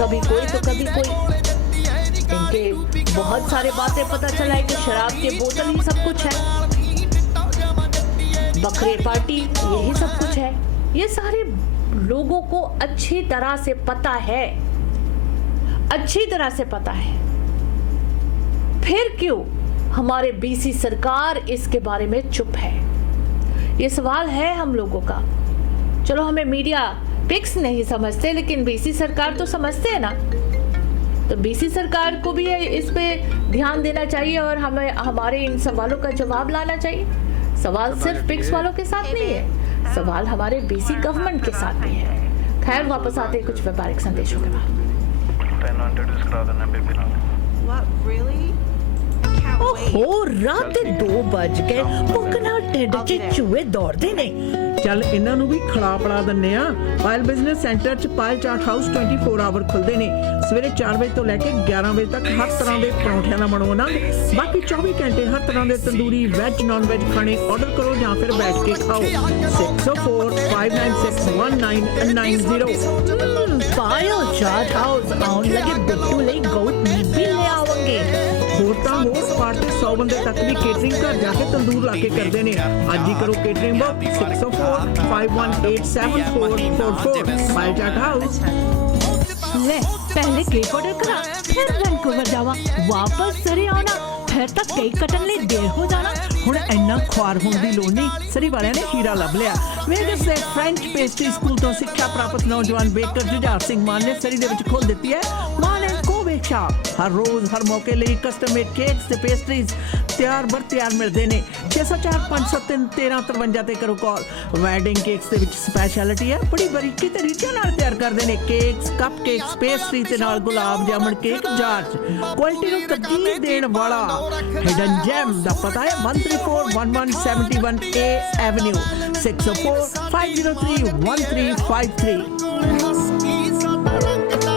कभी कोई तो कभी कोई। उनके बहुत सारे बातें पता चला है कि शराब के बोतल ही सब कुछ है, बकरे पार्टी यही सब कुछ है। ये सारे लोगों को अच्छी तरह से पता है, अच्छी तरह से पता है। फिर क्यों हमारे बीसी सरकार इसके बारे में चुप है? ये सवाल है हम लोगों का। चलो हमें मीडिया पिक्स नहीं समझते, लेकिन बीसी सरकार तो समझते हैं ना। तो बीसी सरकार को भी इस पे ध्यान देना चाहिए और हमें हमारे इन सवालों का जवाब लाना चाहिए। सवाल सिर्फ पिक्स वालों के साथ नहीं है, सवाल हमारे बीसी गवर्नमेंट के साथ भी है। खैर, वापस आते हैं कुछ व्यापारिक संदेशों के बाद। ओहो, रात ਦੇ 2 ਵੱਜ ਗਏ, ਮੁਕਨਾ ਢਿੱਡ 'ਚ ਚੂਹੇ ਦੌੜਦੇ ਨੇ। ਚੱਲ ਇਹਨਾਂ ਨੂੰ ਵੀ ਖੜਾ ਪੜਾ ਦਿੰਨੇ ਆ। ਪਾਇਲ ਬਿਜ਼ਨਸ ਸੈਂਟਰ 'ਚ ਪਾਇਲ ਚਾਟ ਹਾਊਸ 24 ਆਵਰ ਖੁੱਲਦੇ ਨੇ। ਸਵੇਰੇ 4 ਵਜੇ ਤੋਂ ਲੈ ਕੇ 11 ਵਜੇ ਤੱਕ ਹਰ ਤਰ੍ਹਾਂ ਦੇ ਪਰੌਂਠਿਆਂ ਦਾ ਬਣਵਾਉਣਾ। ਬਾਕੀ 24 ਘੰਟੇ ਹਰ ਤਰ੍ਹਾਂ ਦੇ ਤੰਦੂਰੀ ਵੈਜ ਨਾਨ ਵੈਜ ਖਾਣੇ ਆਰਡਰ ਕਰੋ ਜਾਂ ਫਿਰ ਬੈਠ ਕੇ ਖਾਓ। 604-596-1990। ਪਾਇਲ ਚਾਟ ਹਾਊਸ ਆਉਣ ਲੱਗੇ ਬਿੱਟੂ ਲਈ ਗੋਟ ਮੀਟ ਵੀ ਲੈ ਆਵਾਂਗੇ। ਹੋਰ ਤਾਂ ਹੋਰ ਸਪਾਟ ਤੇ 100 ਬੰਦੇ ਤੱਕ ਵੀ ਕੇਟਰਿੰਗ ਘਰ ਜਾ ਕੇ ਤੰਦੂਰ ਲਾ ਕੇ ਕਰਦੇ ਨੇ। ਅੱਜ ਹੀ ਕਰੋ ਕੇਟਰਿੰਗ ਬੁੱਕ 604-518-7444 ਪਾਇਲ ਚਾਟ ਹਾਊਸ। ले पहले केक ऑर्डर करा, फिर वैंकूवर जावा, वापस सरे आना, फिर तक केक कटन ले देर हो जाना। ਹੁਣ ਇੰਨਾ ਖੁਆਰ ਹੋਣ ਦੀ ਲੋੜ ਨਹੀਂ। ਸਰੀ ਵਾਲਿਆਂ ਨੇ ਹੀਰਾ ਲੱਭ ਲਿਆ। ਵੇਗਸ ਦੇ ਫ੍ਰੈਂਚ ਪੇਸਟਰੀ ਸਕੂਲ ਤੋਂ ਸਿੱਖਿਆ ਪ੍ਰਾਪਤ ਨੌਜਵਾਨ ਬੇਕਰ ਜੁਝਾਰ ਸਿੰਘ ਮਾਨ ਨੇ ਸਰੀ ਦੇ ਵਿੱਚ ਖੋਲ ਦਿੱਤੀ ਹੈ ਮਾਨ ਐਂਡ ਕੋ ਬੇਕ ਸ਼ਾਪ। ਹਰ ਰੋਜ਼ ਹਰ ਮੌਕੇ ਲਈ ਕਸਟਮ ਮੇਡ ਕੇਕਸ ਤੇ ਪੇਸਟਰੀਜ਼ ਤਿਆਰ ਬਰ ਤਿਆਰ ਮਿਲਦੇ ਨੇ। 604-503-1353 ਤੇ ਕਰੋ ਕਾਲ। ਵੈਡਿੰਗ ਕੇਕਸ ਦੇ ਵਿੱਚ ਸਪੈਸ਼ਲਿਟੀ ਹੈ, ਬੜੀ ਬਰੀਕੀ ਤਰੀਕੇ ਨਾਲ ਤਿਆਰ ਕਰਦੇ ਨੇ ਕੇਕਸ, ਕੱਪ ਕੇਕਸ, ਪੇਸਟਰੀ ਤੇ ਨਾਲ ਗੁਲਾਬ ਜਾਮਣ ਕੇਕ ਜਾਰ 'ਚ। ਕੁਆਲਿਟੀ ਨੂੰ ਤਰਜੀਹ ਦੇਣ ਵਾਲਾ ਹਿਡਨ ਜੈਮ ਦਾ ਪਤਾ ਹੈ 134-1171 A Avenue 604-503-1353।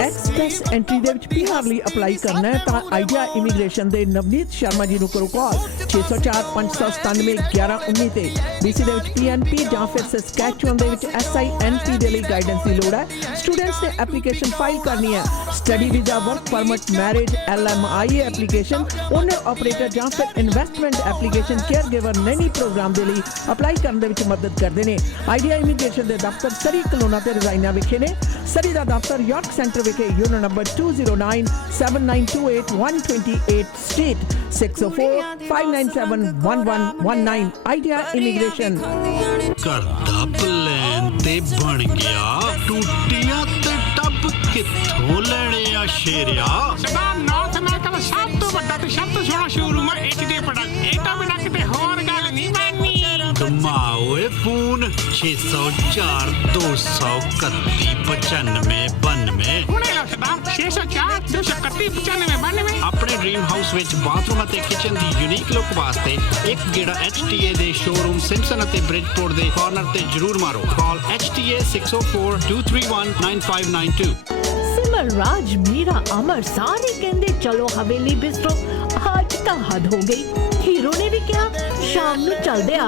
ਐਕਸਪ੍ਰੈਸ ਐਂਟਰੀ ਦੇ ਵਿੱਚ PR ਲਈ ਅਪਲਾਈ ਕਰਨਾ ਹੈ ਤਾਂ ਆਈਡੀਆ ਇਮੀਗ੍ਰੇਸ਼ਨ ਦੇ ਨਵਨੀਤ ਸ਼ਰਮਾ ਜੀ ਨੂੰ ਕਰੋ ਕਾਲ 604-597-1119 ਤੇ। BC ਦੇ ਵਿੱਚ PNP ਜਾਂ ਫਿਰ ਸਸਕੈਚੁਅਨ ਦੇ ਵਿੱਚ SINP ਦੇ ਲਈ ਗਾਈਡੈਂਸ ਦੀ ਲੋੜ ਹੈ। ਸਟੂਡੈਂਟਸ ਨੇ ਐਪਲੀਕੇਸ਼ਨ ਫਾਈਲ ਕਰਨੀ ਹੈ। Study visa, work permit, marriage, LMIA application, owner operator ਜਾਂ ਫਿਰ investment application, care giver nanny programme ਦੇ ਲਈ ਅਪਲਾਈ ਕਰਨ ਦੇ ਵਿੱਚ ਮਦਦ ਕਰਦੇ ਨੇ। ਆਈਡੀਆ ਇਮੀਗ੍ਰੇਸ਼ਨ ਦੇ ਦਫ਼ਤਰ ਸਰੀ ਕਲੋਨਾ ਤੇ ਰਜ਼ਾਈਨਾ ਵਿਖੇ ਨੇ। ਸਰੀ ਦਾ ਦਫ਼ਤਰ ਯਾਰਕ ਸੈਂਟਰ ਵਿਖੇ unit number 209-7928-128 street 604-597-1119 idea immigration. ਘਰ ਦਾ ਪਲਾਨ ਤੇ ਬਣ ਗਿਆ, ਟੂਟੀਆਂ ਤੇ ਟੱਬ ਕਿੱਥੋਂ ਲੈਣੇ ਆ ਸ਼ੇਰਿਆ? ਸਰਦਾਰ ਨਾਰਥ ਅਮਰੀਕਾ ਦਾ ਸਭ ਤੋਂ ਵੱਡਾ ਤੇ ਸਭ ਤੋਂ ਸੋਹਣਾ ਸ਼ੋਰੂਮ ਹੈ HD ਪ੍ਰੋਡਕਟ। ਇਹ ਤਾਂ ਬਿਨਾਂ ਕਿਤੇ ਹੋਰ ਗੱਲ ਨਹੀਂ ਬਣਨੀ। ਕਮਾਓਏ ਫੋਨ 604-231-9592। ਹੁਣੇ ਲਓ ਸਰਦਾਰ 604-231-9592। ਆਪਣੇ ਡ੍ਰੀਮ ਹਾਊਸ ਵਿੱਚ ਬਾਥਰੂਮ ਅਤੇ ਕਿਚਨ ਦੀ ਯੂਨੀਕ ਲੁੱਕ ਵਾਸਤੇ ਇੱਕ ਗੇੜਾ HTA ਦੇ ਸ਼ੋਰੂਮ ਸਿੰਪਸਨ ਅਤੇ ਬ੍ਰਿਜਪੋਰਟ ਦੇ ਕਾਰਨਰ ਤੇ ਜ਼ਰੂਰ ਮਾਰੋ। ਕਾਲ HTA 604-231-9592। सिमर राज मीरा अमर सारे कहते चलो हवेली बिस्ट्रो। आज तो हद हो गई। हीरो ने भी कहा शाम ਨੂੰ ਚੱਲਦੇ ਆ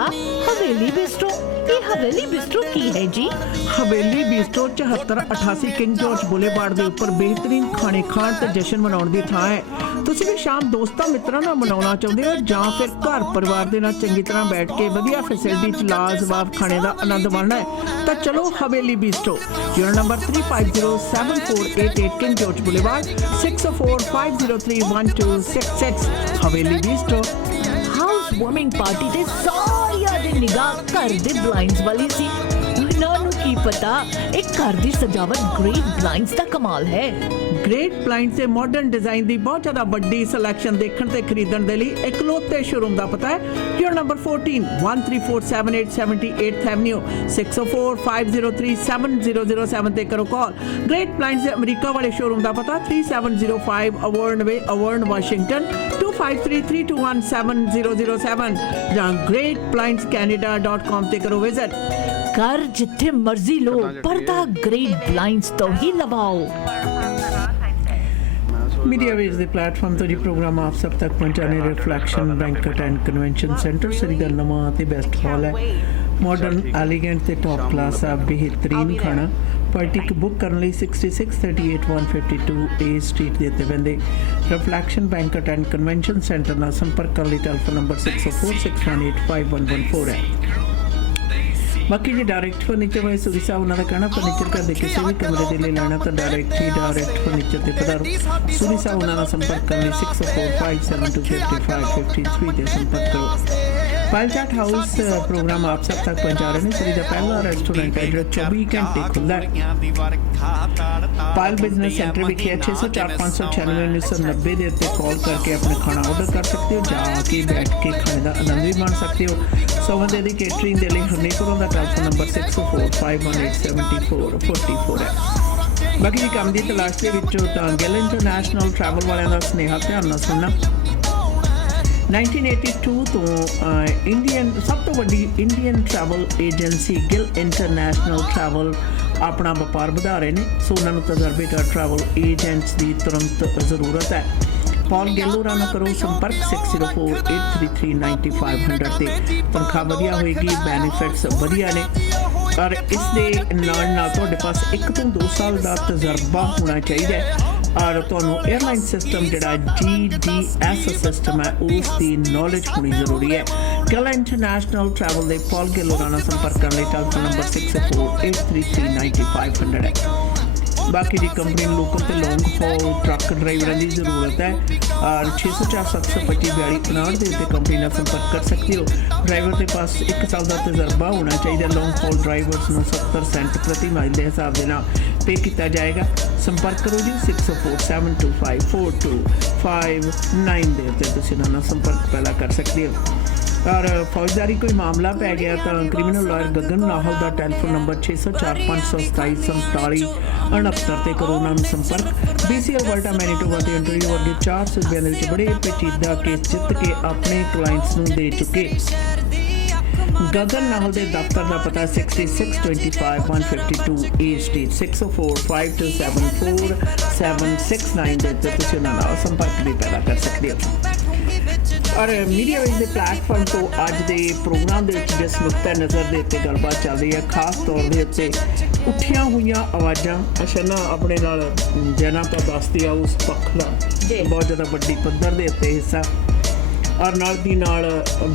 हवेली बिस्ट्रो। ये हवेली बिस्ट्रो की है जी? ਹਵੇਲੀ ਬੀਸਟਰੋ 7488 ਕਿੰਗ ਜਾਰਜ ਬੁਲੇਵਾਰਡ ਦੇ ਉੱਪਰ ਬਿਹਤਰੀਨ ਖਾਣੇ ਖਾਣ ਤੇ ਜਸ਼ਨ ਮਨਾਉਣ ਦੀ ਥਾਂ ਹੈ। ਤੁਸੀਂ ਵੀ ਸ਼ਾਮ ਦੋਸਤਾਂ ਮਿੱਤਰਾਂ ਨਾਲ ਮਨਾਉਣਾ ਚਾਹੁੰਦੇ ਹੋ ਜਾਂ ਫਿਰ ਘਰ ਪਰਿਵਾਰ ਦੇ ਨਾਲ ਚੰਗੀ ਤਰ੍ਹਾਂ ਬੈਠ ਕੇ ਵਧੀਆ ਫੈਸਿਲਿਟੀ 'ਚ ਲਾਜਵਾਬ ਖਾਣੇ ਦਾ ਆਨੰਦ ਮਾਣਨਾ ਹੈ ਤਾਂ ਚਲੋ Haveli Bistro. Unit number 350-7488 King George Boulevard 604-503-1266 Haveli bistro. House warming party ਤੇ ਸਾਰਿਆਂ ਦੀ ਨਿਗਾਹ ਘਰ ਦੇ ਬਲਾਈਂਡਸ ਵਾਲੀ ਸੀ। ਉਹਨਾਂ ਨੂੰ ਕੀ ਪਤਾ ਇਹ ਘਰ ਦੀ ਸਜਾਵਟ ਗ੍ਰੇਟ ਬਲਾਈਂਡਸ ਦਾ ਕਮਾਲ ਹੈ। ਗ੍ਰੇਟ ਬਲਾਈਂਡ ਤੇ ਮਾਡਰਨ ਡਿਜ਼ਾਈਨ ਦੀ ਬਹੁਤ ਜ਼ਿਆਦਾ ਵੱਡੀ ਸਿਲੈਕਸ਼ਨ ਦੇਖਣ ਤੇ ਖਰੀਦਣ ਦੇ ਲਈ ਇਕਲੌਤੇ ਸ਼ੋਰੂਮ ਦਾ ਪਤਾ ਹੈ ਯੂਨਿਟ ਨੰਬਰ 14-134-78 ਐਵਨਿਊ 604-503-7007 ਤੇ ਕਰੋ ਕਾਲ। ਗ੍ਰੇਟ ਬਲਾਈਂਡਸ ਦੇ ਅਮਰੀਕਾ ਵਾਲੇ ਸ਼ੋਰੂਮ ਦਾ ਪਤਾ 3705 ਅਵਰਨ ਵੇ ਅਵਰਨ ਵਾਸ਼ਿੰਗਟਨ 2533217007 ਜਾਂ greatblindscanada.com ਤੇ ਕਰੋ ਵਿਜ਼ਿਟ। ਘਰ ਜਿੱਥੇ ਮਰਜ਼ੀ ਲੋ ਪਰਦਾ ਗ੍ਰੇਟ ਬਲਾਈਂਡਸ ਤੋਂ ਹੀ ਲਵਾਓ। मीडिया वेज ਦੇ ਪਲੇਟਫਾਰਮ ਤੋਂ ਜੀ ਪ੍ਰੋਗਰਾਮ ਆਪ ਸਭ ਤੱਕ ਪਹੁੰਚਾਣੇ Reflection Banquet and Convention Centre Surrey ਦਾ ਨਵਾਂ ਤੇ ਬੈਸਟ ਹਾਲ ਹੈ। ਮਾਡਰਨ ਐਲੀਗੈਂਟ ਤੇ ਟੌਪ ਕਲਾਸ ਆ, ਬਿਹਤਰੀਨ ਖਾਣਾ ਪਾਰਟੀ ਬੁੱਕ ਕਰਨ ਲਈ 6638 152 A ਸਟਰੀਟ ਦੇ ਉੱਤੇ ਬੰਦੇ reflection Banquet and Convention centre ਨਾਲ ਸੰਪਰਕ ਕਰਨ ਲਈ ਟੈਲੀਫੋਨ ਨੰਬਰ 6046185114 ਹੈ। ਬਾਕੀ ਜੀ ਡਾਇਰੈਕਟ ਫਰਨੀਚਰ ਵਾਲੇ ਸੁਵਿਧਾ ਉਹਨਾਂ ਦਾ ਕਹਿਣਾ ਫਰਨੀਚਰ ਘਰ ਦੇ ਕਿਸੇ ਵੀ ਕਮਰੇ ਦੇ ਲਈ ਲੈਣਾ ਤਾਂ ਡਾਇਰੈਕਟ ਫਰਨੀਚਰ ਤੇ ਪਧਾਰੋ। ਸੁਵਿਧਾ ਉਹਨਾਂ ਨਾਲ ਸੰਪਰਕ ਕਰਨ ਲਈ 6045725553 ਤੇ ਸੰਪਰਕ ਕਰੋ। पालचाट हाउस प्रोग्राम आप सब तक पहुंचा रहे हैं। सभी का पहला रेस्टोरेंट है जो 24 घंटे खुला है। पाल बिजनेस सेंटर विखे 604 596 1990 के उत्ते कॉल करके अपना खाना ऑर्डर कर सकते हो, जाके बैठ के खाने का आनंद भी माण सकते हो। 100 बंदे की केटरिंग के लिए हरनेपुरों का टेलीफोन नंबर 6045187444 है। बाकी जी काम की तलाश के विचों तां गिल इंटरनेशनल ट्रैवल वालों का स्नेहा ध्यान नाल सुनना। 1982 ਤੋਂ ਸਭ ਤੋਂ ਵੱਡੀ Indian travel agency Gill international travel ਆਪਣਾ ਵਪਾਰ ਵਧਾ ਰਹੇ ਨੇ, ਸੋ ਉਹਨਾਂ ਨੂੰ ਤਜਰਬੇਕਾਰ ਟਰੈਵਲ ਏਜੰਟਸ ਦੀ ਤੁਰੰਤ ਜ਼ਰੂਰਤ ਹੈ। ਪੌਲ ਗਿੱਲ ਹੋਰਾਂ ਨਾਲ ਕਰੋ ਸੰਪਰਕ 6048339500 ਤੇ। ਤਨਖਾਹ ਵਧੀਆ ਹੋਏਗੀ, ਬੈਨੀਫਿਟਸ ਵਧੀਆ ਨੇ ਔਰ ਇਸ ਦੇ ਨਾਲ ਤੁਹਾਡੇ ਪਾਸ 1 ਤੋਂ 2 ਸਾਲ ਦਾ ਤਜਰਬਾ ਹੋਣਾ ਚਾਹੀਦਾ ਹੈ और ਤੁਹਾਨੂੰ एयरलाइन सिस्टम ਜਿਹੜਾ GDS सिस्टम है उसकी नॉलेज होनी जरूरी है। ਗਿੱਲ इंटरनेशनल ट्रैवल ਦੇ ਪੌਲ ਗਿੱਲ ਹੋਰਾਂ ਨਾਲ ਸੰਪਰਕ ਕਰਨ ਲਈ ਟੈਲੀਫੋਨ ਨੰਬਰ 6048339500 है। बाकी जी कंपनी लोकल ਤੇ लॉन्ग हॉल ट्रक ड्राइवरों की जरूरत है और 604 725 4259 के उत्ते कंपनी ਨਾਲ संपर्क कर सकते हो। ड्राइवर के पास 1 साल का तजर्बा होना चाहिए। लॉन्ग हॉल ड्राइवर्स को 70 सेंट प्रति माइल के हिसाब से पे किया जाएगा। संपर्क करो जी 6047254259 के उत्ते तुसीं उन्हां नाल संपर्क पहला कर सकते हो। और फौजदारी कोई मामला पै गया तो क्रिमिनल लॉयर गगन नाहल का टैलीफोन नंबर 6004 527 47 69 ते करो उन्होंने संपर्क। BC अल्बर्टा मैनीटोबा के इंटरव्यू वर्गे 4 सूबे बड़े पेचीदा केस जित के अपने क्लाइंट्स को दे चुके। गगन नाहल के दफ्तर का पता 6625 152 A स्ट्रीट 6045274769 के उत्ते तुसीं उन्हां नाल संपर्क भी पैदा कर सकते हो। और मीडिया वाइज के प्लेटफॉर्म तो अज के प्रोग्राम के जिस नुकते नज़र के उत्ते गलबात चल रही है, खास तौर के उत्ते उठिया हुई आवाज़ां अच्छा ना अपने नाल जैना तो दसदी आ उस पक्ष का बहुत ज़्यादा वड्डी पद्धर के उत्ते हिस्सा और नाल दी नाल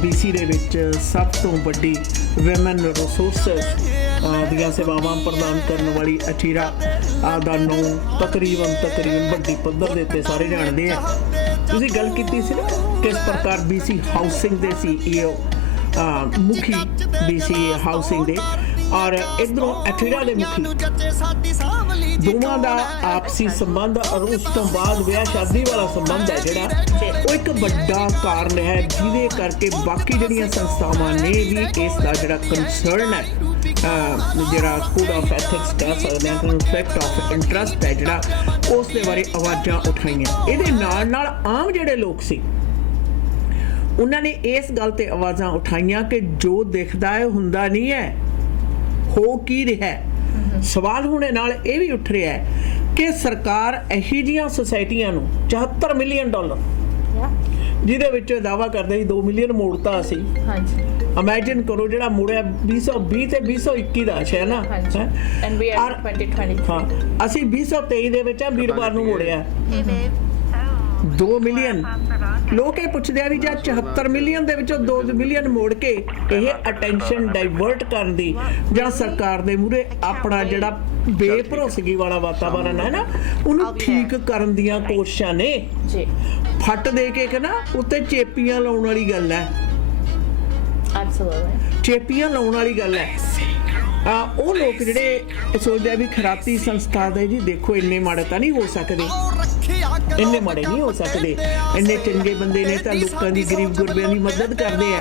BC दे विच सब तो वड्डी वैमन रिसोर्सिस दियां सेवावां प्रदान करने वाली अचीरा दा नाम तकरीबन वड्डी पद्धर के उत्ते सारे जानते हैं। तुसीं गल कीती सी ना किस प्रकार BC हाउसिंग के CEO मुखी BC हाउसिंग दे और इधरों अठीरा के मुखी दोवां दा आपसी संबंध और उस तो बाद ब्याह शादी वाला संबंध है जिहड़ा वो एक बड़ा कारण है जिहदे करके बाकी जिहड़ियां संस्थावां ने भी इस दा जिहड़ा कंसर्न है जिहड़ा कोड ऑफ एथिक्स कह सकते हैं, कॉन्फ्लिक्ट ऑफ इंटरस्ट है जिहड़ा उस दे बारे आवाज़ां उठाईयां। इहदे नाल आम जिहड़े लोग सी उन्होंने इस गल ते आवाज़ां उठाईयां कि जो दिखदा है हुंदा नहीं है, हो की रहा है। सवाल होने नाल ये भी उठ रहा है कि सरकार इहो जिहियां सोसाइटियां नूं $74 मिलियन जिहदे विच दावा करदे 2 मिलियन मोड़ता असीं। इमेजिन करो जिहड़ा मोड़िया 2020 ते 2021 दा है ना, and we are in 2023 हाँ असीं 2023 दे विच वीरवार नूं मोड़िया 2 मिलियन। लोग ये पुछदे आ भी जे 74 मिलियन दे विचों 2 मिलियन मोड़ के ये अटेंशन डाइवर्ट करन दी जां सरकार दे मूहरे अपना जिहड़ा बेभरोसगी वाला वातावरण है ना उन्हें ठीक करन दियां कोशिशां ने जी फट दे के ना उत्ते चेपियां लाउण वाली गल है। एब्सोल्युटली चेपियां लाउण वाली गल है। ਉਹ ਲੋਕ ਜਿਹੜੇ ਸੋਚਦੇ ਆ ਵੀ ਖਰਾਤੀ ਸੰਸਥਾ ਦੇ ਜੀ ਦੇਖੋ ਇੰਨੇ ਮਾੜੇ ਤਾਂ ਨਹੀਂ ਹੋ ਸਕਦੇ, ਇੰਨੇ ਮਾੜੇ ਨਹੀਂ ਹੋ ਸਕਦੇ, ਇੰਨੇ ਚੰਗੇ ਬੰਦੇ ਨੇ ਤਾਂ ਲੋਕਾਂ ਦੀ ਗਰੀਬ ਗੁਰਬਿਆਂ ਦੀ ਮਦਦ ਕਰਦੇ ਆ।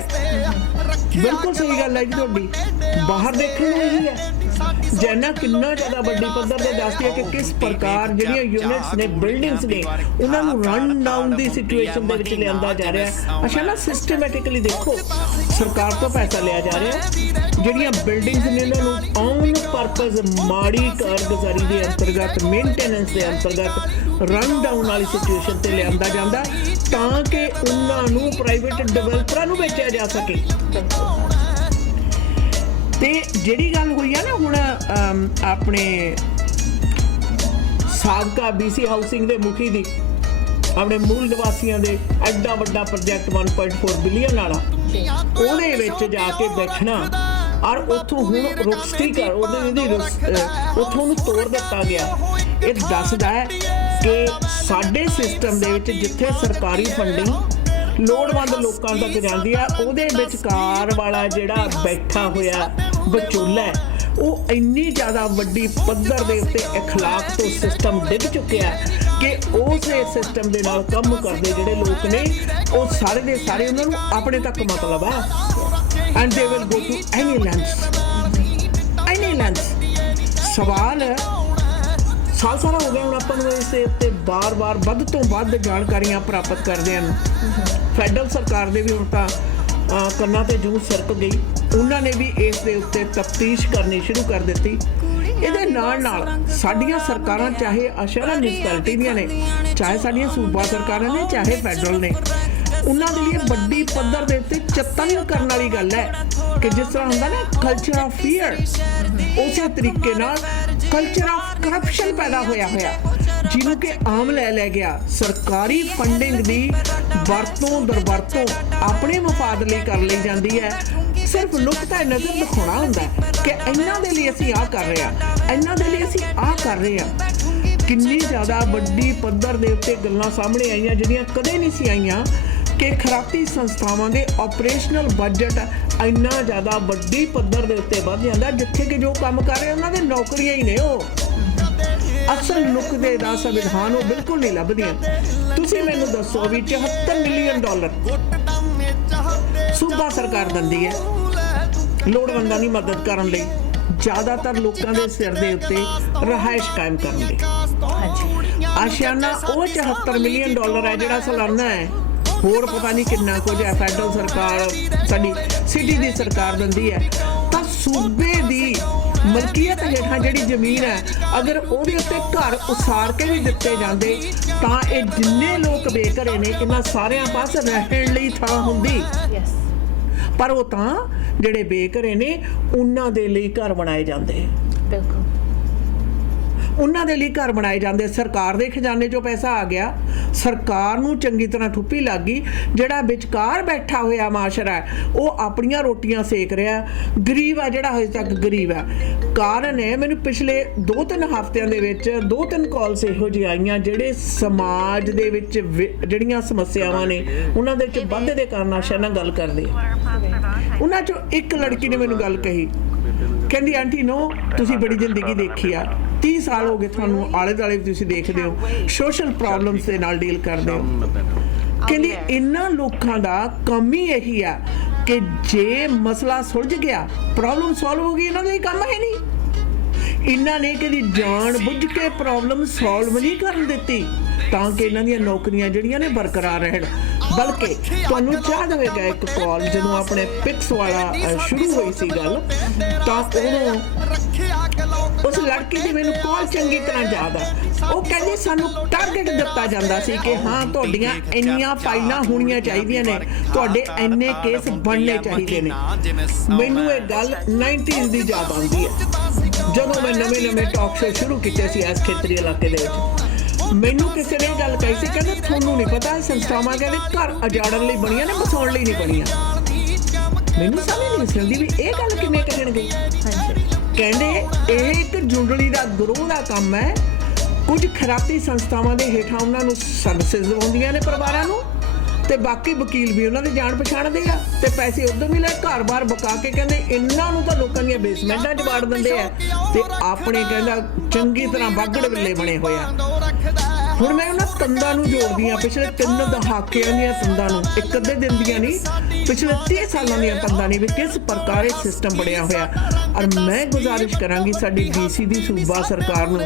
ਬਿਲਕੁਲ ਸਹੀ ਗੱਲ ਹੈ ਜੀ ਤੁਹਾਡੀ। ਬਾਹਰ ਦੇਖਣ ਨੂੰ ਇਹੀ ਹੈ जैना किन्ना ज़्यादा वड्डी पद्धर ते दसदी है कि किस प्रकार जिहड़ियां यूनिट्स ने बिल्डिंग्स ने उन्हां नूं रन डाउन दी सिचुएशन दे विच लिआंदा जा रहा है। अच्छा ना सिस्टमैटिकली देखो सरकार तो पैसा लिया जा रहा है, जिहड़ियां बिल्डिंग्स ने उन्हां नूं ऑन परपज माड़ी कारगुजारी दे अंतर्गत मेनटेनेंस दे अंतर्गत रन डाउन वाली सिचुएशन ते लिआंदा जांदा तां कि उन्हां नूं प्राइवेट डिवेलपरां नूं बेचिया जा सके। ਤੇ ਜਿਹੜੀ ਗੱਲ ਹੋਈ ਆ ਨਾ ਹੁਣ ਆਪਣੇ ਸਾਬਕਾ BC ਹਾਊਸਿੰਗ ਦੇ ਮੁਖੀ ਦੀ ਆਪਣੇ ਮੂਲ ਨਿਵਾਸੀਆਂ ਦੇ ਐਡਾ ਵੱਡਾ ਪ੍ਰੋਜੈਕਟ 1.4 ਬਿਲੀਅਨ ਵਾਲਾ ਉਹਦੇ ਵਿੱਚ ਜਾ ਕੇ ਬੈਠਣਾ ਔਰ ਉੱਥੋਂ ਹੁਣ ਰੁਖਸਤੀ ਕਰ ਉੱਥੋਂ ਉਹਨੂੰ ਤੋੜ ਦਿੱਤਾ ਗਿਆ। ਇਹ ਦੱਸਦਾ ਹੈ ਕਿ ਸਾਡੇ ਸਿਸਟਮ ਦੇ ਵਿੱਚ ਜਿੱਥੇ ਸਰਕਾਰੀ ਫੰਡਿੰਗ ਲੋੜਵੰਦ ਲੋਕਾਂ ਤੱਕ ਜਾਂਦੀ ਆ, ਉਹਦੇ ਵਿਚਕਾਰ ਵਾਲਾ ਜਿਹੜਾ ਬੈਠਾ ਹੋਇਆ ਵਿਚੋਲਾ ਹੈ ਉਹ ਇੰਨੀ ਜ਼ਿਆਦਾ ਵੱਡੀ ਪੱਧਰ ਦੇ ਉੱਤੇ ਅਖਲਾਕ ਤੋਂ ਸਿਸਟਮ ਡਿੱਗ ਚੁੱਕਿਆ ਕਿ ਉਸੇ ਸਿਸਟਮ ਦੇ ਨਾਲ ਕੰਮ ਕਰਦੇ ਜਿਹੜੇ ਲੋਕ ਨੇ ਉਹ ਸਾਰੇ ਦੇ ਸਾਰੇ ਉਹਨਾਂ ਨੂੰ ਆਪਣੇ ਤੱਕ ਮਤਲਬ ਹੈ and they will go to any length. ਸਵਾਲ ਸਾਲ ਸਾਰਾ ਹੋ ਗਿਆ ਹੁਣ ਆਪਾਂ ਨੂੰ ਇਸ ਦੇ ਉੱਤੇ ਬਾਰ-ਬਾਰ ਵੱਧ ਤੋਂ ਵੱਧ ਜਾਣਕਾਰੀਆਂ ਪ੍ਰਾਪਤ ਕਰਦੇ ਹਨ। ਫੈਡਰਲ ਸਰਕਾਰ ਦੇ ਵੀ ਹੁਣ ਤਾਂ ਕੰਨਾਂ ਤੇ ਜੂੰ ਸਰਕ ਗਈ, ਉਹਨਾਂ ਨੇ ਵੀ ਇਸ ਦੇ ਉੱਤੇ ਤਫਤੀਸ਼ ਕਰਨੀ ਸ਼ੁਰੂ ਕਰ ਦਿੱਤੀ। ਇਹਦੇ ਨਾਲ ਸਾਡੀਆਂ ਸਰਕਾਰਾਂ ਚਾਹੇ ਸ਼ਹਿਰਾਂ ਮਿਊਨਿਸਪੈਲਿਟੀ ਦੀਆਂ ਨੇ, ਚਾਹੇ ਸਾਡੀਆਂ ਸੂਬਾ ਸਰਕਾਰਾਂ ਨੇ, ਚਾਹੇ ਫੈਡਰਲ ਨੇ, ਉਹਨਾਂ ਦੇ ਲਈ ਵੱਡੀ ਪੱਧਰ ਦੇ ਉੱਤੇ ਚੇਤਨ ਕਰਨ ਵਾਲੀ ਗੱਲ ਹੈ ਕਿ ਜਿਸ ਤਰ੍ਹਾਂ ਹੁੰਦਾ ਨਾ ਕਲਚਰ ਆਫ ਫੀਅਰ, ਉਸੇ ਤਰੀਕੇ ਨਾਲ ਕਲਚਰ ਆਫ ਕਰਪਸ਼ਨ ਪੈਦਾ ਹੋਇਆ ਜਿਹਨੂੰ ਕਿ ਆਮ ਲੈ ਗਿਆ। ਸਰਕਾਰੀ ਫੰਡਿੰਗ ਦੀ ਵਰਤੋਂ ਦਰਵਰਤੋਂ ਆਪਣੇ ਮਫਾਦ ਲਈ ਕਰ ਲਈ ਜਾਂਦੀ ਹੈ। ਸਿਰਫ ਨੁਕਤਾ ਨਜ਼ਰ ਦਿਖਾਉਣਾ ਹੁੰਦਾ ਕਿ ਇਹਨਾਂ ਦੇ ਲਈ ਅਸੀਂ ਆਹ ਕਰ ਰਹੇ ਹਾਂ, ਇਹਨਾਂ ਦੇ ਲਈ ਅਸੀਂ ਆਹ ਕਰ ਰਹੇ ਹਾਂ। ਕਿੰਨੀ ਜ਼ਿਆਦਾ ਵੱਡੀ ਪੱਧਰ ਦੇ ਉੱਤੇ ਗੱਲਾਂ ਸਾਹਮਣੇ ਆਈਆਂ ਜਿਹੜੀਆਂ ਕਦੇ ਨਹੀਂ ਸੀ ਆਈਆਂ ਕਿ ਖਰਾਤੀ ਸੰਸਥਾਵਾਂ ਦੇ ਆਪਰੇਸ਼ਨਲ ਬਜਟ ਇੰਨਾ ਜ਼ਿਆਦਾ ਵੱਡੀ ਪੱਧਰ ਦੇ ਉੱਤੇ ਵੱਧ ਜਾਂਦਾ ਜਿੱਥੇ ਕਿ ਜੋ ਕੰਮ ਕਰ ਰਹੇ ਉਹਨਾਂ ਦੇ ਨੌਕਰੀਆਂ ਹੀ ਨੇ। ਉਹ ਅਸਲ ਨੁਕਤੇ ਦਾ ਸੰਵਿਧਾਨ ਉਹ ਬਿਲਕੁਲ ਨਹੀਂ ਲੱਭਦੀਆਂ। ਤੁਸੀਂ ਮੈਨੂੰ ਦੱਸੋ ਵੀ $74 ਮਿਲੀਅਨ ਸੂਬਾ ਸਰਕਾਰ ਦਿੰਦੀ ਹੈ ਲੋੜਵੰਦਾਂ ਦੀ ਮਦਦ ਕਰਨ ਲਈ, ਜ਼ਿਆਦਾਤਰ ਲੋਕਾਂ ਦੇ ਸਿਰ ਦੇ ਉੱਤੇ ਰਿਹਾਇਸ਼ ਕਾਇਮ ਕਰਨ ਲਈ। ਆਸ਼ਿਆਨਾ ਉਹ $74 ਮਿਲੀਅਨ ਹੈ ਜਿਹੜਾ ਸਾਲਾਨਾ ਹੈ। ਹੋਰ ਪਤਾ ਨਹੀਂ ਕਿੰਨਾ ਕੁਝ ਹੈ ਫੈਡਰਲ ਸਰਕਾਰ ਸਾਡੀ ਸਿਟੀ ਦੀ ਸਰਕਾਰ ਦਿੰਦੀ ਹੈ। ਤਾਂ ਸੂਬੇ ਦੀ ਮਲਕੀਅਤ ਹੇਠਾਂ ਜਿਹੜੀ ਜ਼ਮੀਨ ਹੈ ਅਗਰ ਉਹਦੇ ਉੱਤੇ ਘਰ ਉਸਾਰ ਕੇ ਵੀ ਦਿੱਤੇ ਜਾਂਦੇ ਤਾਂ ਇਹ ਜਿੰਨੇ ਲੋਕ ਬੇਘਰੇ ਨੇ ਇਹਨਾਂ ਸਾਰਿਆਂ ਪਾਸ ਰਹਿਣ ਲਈ ਥਾਂ ਹੁੰਦੀ। ਪਰ ਉਹ ਤਾਂ ਜਿਹੜੇ ਬੇਘਰੇ ਨੇ ਉਹਨਾਂ ਦੇ ਲਈ ਘਰ ਬਣਾਏ ਜਾਂਦੇ, ਉਹਨਾਂ ਦੇ ਲਈ ਘਰ ਬਣਾਏ ਜਾਂਦੇ। ਸਰਕਾਰ ਦੇ ਖਜ਼ਾਨੇ 'ਚੋਂ ਪੈਸਾ ਆ ਗਿਆ, ਸਰਕਾਰ ਨੂੰ ਚੰਗੀ ਤਰ੍ਹਾਂ ਠੁੱਪੀ ਲੱਗ ਗਈ। ਜਿਹੜਾ ਵਿਚਕਾਰ ਬੈਠਾ ਹੋਇਆ ਮਾਸ਼ਰਾ ਉਹ ਆਪਣੀਆਂ ਰੋਟੀਆਂ ਸੇਕ ਰਿਹਾ, ਗਰੀਬ ਆ ਜਿਹੜਾ ਹਜੇ ਤੱਕ ਗਰੀਬ ਹੈ। ਕਾਰਨ ਹੈ ਮੈਨੂੰ ਪਿਛਲੇ 2-3 ਹਫ਼ਤਿਆਂ ਦੇ ਵਿੱਚ 2-3 ਕਾਲਸ ਇਹੋ ਜਿਹੀ ਆਈਆਂ ਜਿਹੜੇ ਸਮਾਜ ਦੇ ਵਿੱਚ ਜਿਹੜੀਆਂ ਸਮੱਸਿਆਵਾਂ ਨੇ ਉਹਨਾਂ ਦੇ ਵਿੱਚ ਵਾਧੇ ਦੇ ਕਾਰਨ ਆਸ਼ਾ ਨਾਲ ਗੱਲ ਕਰਦੇ ਆ। ਉਹਨਾਂ 'ਚੋਂ ਇੱਕ ਲੜਕੀ ਨੇ ਮੈਨੂੰ ਗੱਲ ਕਹੀ, ਕਹਿੰਦੀ ਆਂਟੀ ਨੋ ਤੁਸੀਂ ਬੜੀ ਜ਼ਿੰਦਗੀ ਦੇਖੀ ਆ, 30 ਸਾਲ ਹੋ ਗਏ ਤੁਹਾਨੂੰ ਆਲੇ ਦੁਆਲੇ ਵੀ ਤੁਸੀਂ ਦੇਖਦੇ ਹੋ, ਸੋਸ਼ਲ ਪ੍ਰੋਬਲਮਸ ਦੇ ਨਾਲ ਡੀਲ ਕਰਦੇ ਹੋ। ਕਹਿੰਦੀ ਇਹਨਾਂ ਲੋਕਾਂ ਦਾ ਕੰਮ ਹੀ ਇਹੀ ਆ ਕਿ ਜੇ ਮਸਲਾ ਸੁਲਝ ਗਿਆ, ਪ੍ਰੋਬਲਮ ਸੋਲਵ ਹੋ ਗਈ, ਇਹਨਾਂ ਦਾ ਇਹ ਕੰਮ ਹੈ ਨਹੀਂ। ਇਹਨਾਂ ਨੇ ਕਦੀ ਜਾਣ ਬੁੱਝ ਕੇ ਪ੍ਰੋਬਲਮ ਸੋਲਵ ਨਹੀਂ ਕਰਨ ਦਿੱਤੀ ਤਾਂ ਕਿ ਇਹਨਾਂ ਦੀਆਂ ਨੌਕਰੀਆਂ ਜਿਹੜੀਆਂ ਨੇ ਬਰਕਰਾਰ ਰਹਿਣ। ਬਲਕਿ ਤੁਹਾਨੂੰ ਯਾਦ ਹੋਵੇਗਾ ਇੱਕ ਕਾਲ ਜਦੋਂ ਆਪਣੇ ਪਿਕਸ ਵਾਲਾ ਸ਼ੁਰੂ ਹੋਈ ਸੀ ਗੱਲ, ਤਾਂ ਉਦੋਂ ਉਸ ਲੜਕੀ ਦੀ ਮੈਨੂੰ ਕਾਲ ਚੰਗੀ ਤਰ੍ਹਾਂ ਯਾਦ ਆ। ਉਹ ਕਹਿੰਦੀ ਸਾਨੂੰ ਟਾਰਗੇਟ ਦਿੱਤਾ ਜਾਂਦਾ ਸੀ ਕਿ ਹਾਂ ਤੁਹਾਡੀਆਂ ਇੰਨੀਆਂ ਫਾਈਲਾਂ ਹੋਣੀਆਂ ਚਾਹੀਦੀਆਂ ਨੇ, ਤੁਹਾਡੇ ਇੰਨੇ ਕੇਸ ਬਣਨੇ ਚਾਹੀਦੇ ਨੇ। ਮੈਨੂੰ ਇਹ ਗੱਲ 90s ਦੀ ਯਾਦ ਆਉਂਦੀ ਹੈ ਜਦੋਂ ਮੈਂ ਨਵੇਂ ਟਾਕ ਸ਼ੋ ਸ਼ੁਰੂ ਕੀਤੇ ਸੀ ਇਸ ਖੇਤਰੀ ਇਲਾਕੇ ਦੇ ਵਿੱਚ। ਮੈਨੂੰ ਕਿਸੇ ਨੇ ਇਹ ਗੱਲ ਕਹੀ ਸੀ, ਕਹਿੰਦੇ ਤੁਹਾਨੂੰ ਨਹੀਂ ਪਤਾ ਸੰਸਥਾਵਾਂ ਕਹਿੰਦੇ ਘਰ ਉਜਾੜਨ ਲਈ ਬਣੀਆਂ ਨੇ, ਬਸਾਉਣ ਲਈ ਨਹੀਂ ਬਣੀਆਂ। ਮੈਨੂੰ ਸਮਝ ਨਹੀਂ ਆਉਂਦੀ ਵੀ ਇਹ ਗੱਲ ਕਿਵੇਂ ਕਹਿਣਗੇ। ਕਹਿੰਦੇ ਇਹ ਇੱਕ ਜੁੰਡਲੀ ਦਾ ਗਰੋਹ ਦਾ ਕੰਮ ਹੈ। ਕੁਝ ਖਰਾਤੀ ਸੰਸਥਾਵਾਂ ਦੇ ਹੇਠਾਂ ਉਹਨਾਂ ਨੂੰ ਸਰਵਿਸਿਜ਼ ਦਿਵਾਉਂਦੀਆਂ ਨੇ ਪਰਿਵਾਰਾਂ ਨੂੰ, ਤੇ ਬਾਕੀ ਵਕੀਲ ਵੀ ਉਹਨਾਂ ਦੇ ਜਾਣ ਪਛਾਣਦੇ ਆ ਤੇ ਪੈਸੇ ਉਦੋਂ ਵੀ ਲੈ ਘਰ-ਬਾਰ ਬਕਾ ਕੇ ਕਹਿੰਦੇ ਇਹਨਾਂ ਨੂੰ ਤਾਂ ਲੋਕਾਂ ਦੀਆਂ ਬੇਸਮੈਂਟਾਂ 'ਚ ਵਾੜ ਦਿੰਦੇ ਆ ਤੇ ਆਪਣੇ ਕਹਿੰਦਾ ਚੰਗੀ ਤਰ੍ਹਾਂ ਬਾਗੜ ਵਿੱਲੇ ਬਣੇ ਹੋਏ ਆ। ਹੁਣ ਮੈਂ ਉਹਨਾਂ ਤੰਦਾਂ ਨੂੰ ਜੋੜਦੀ ਆ, ਪਿਛਲੇ 3 ਦਹਾਕਿਆਂ ਦੀਆਂ ਤੰਦਾਂ ਨੂੰ, ਇੱਕ ਅੱਧੇ ਦਿਨ ਦੀਆਂ ਨਹੀਂ, ਪਿਛਲੇ 30 ਸਾਲਾਂ ਦੀਆਂ ਤੰਦਾਂ ਨੇ ਵੀ ਕਿਸ ਪ੍ਰਕਾਰ ਇਹ ਸਿਸਟਮ ਬਣਿਆ ਹੋਇਆ। ਔਰ ਮੈਂ ਗੁਜ਼ਾਰਿਸ਼ ਕਰਾਂਗੀ ਸਾਡੀ BC ਦੀ ਸੂਬਾ ਸਰਕਾਰ ਨੂੰ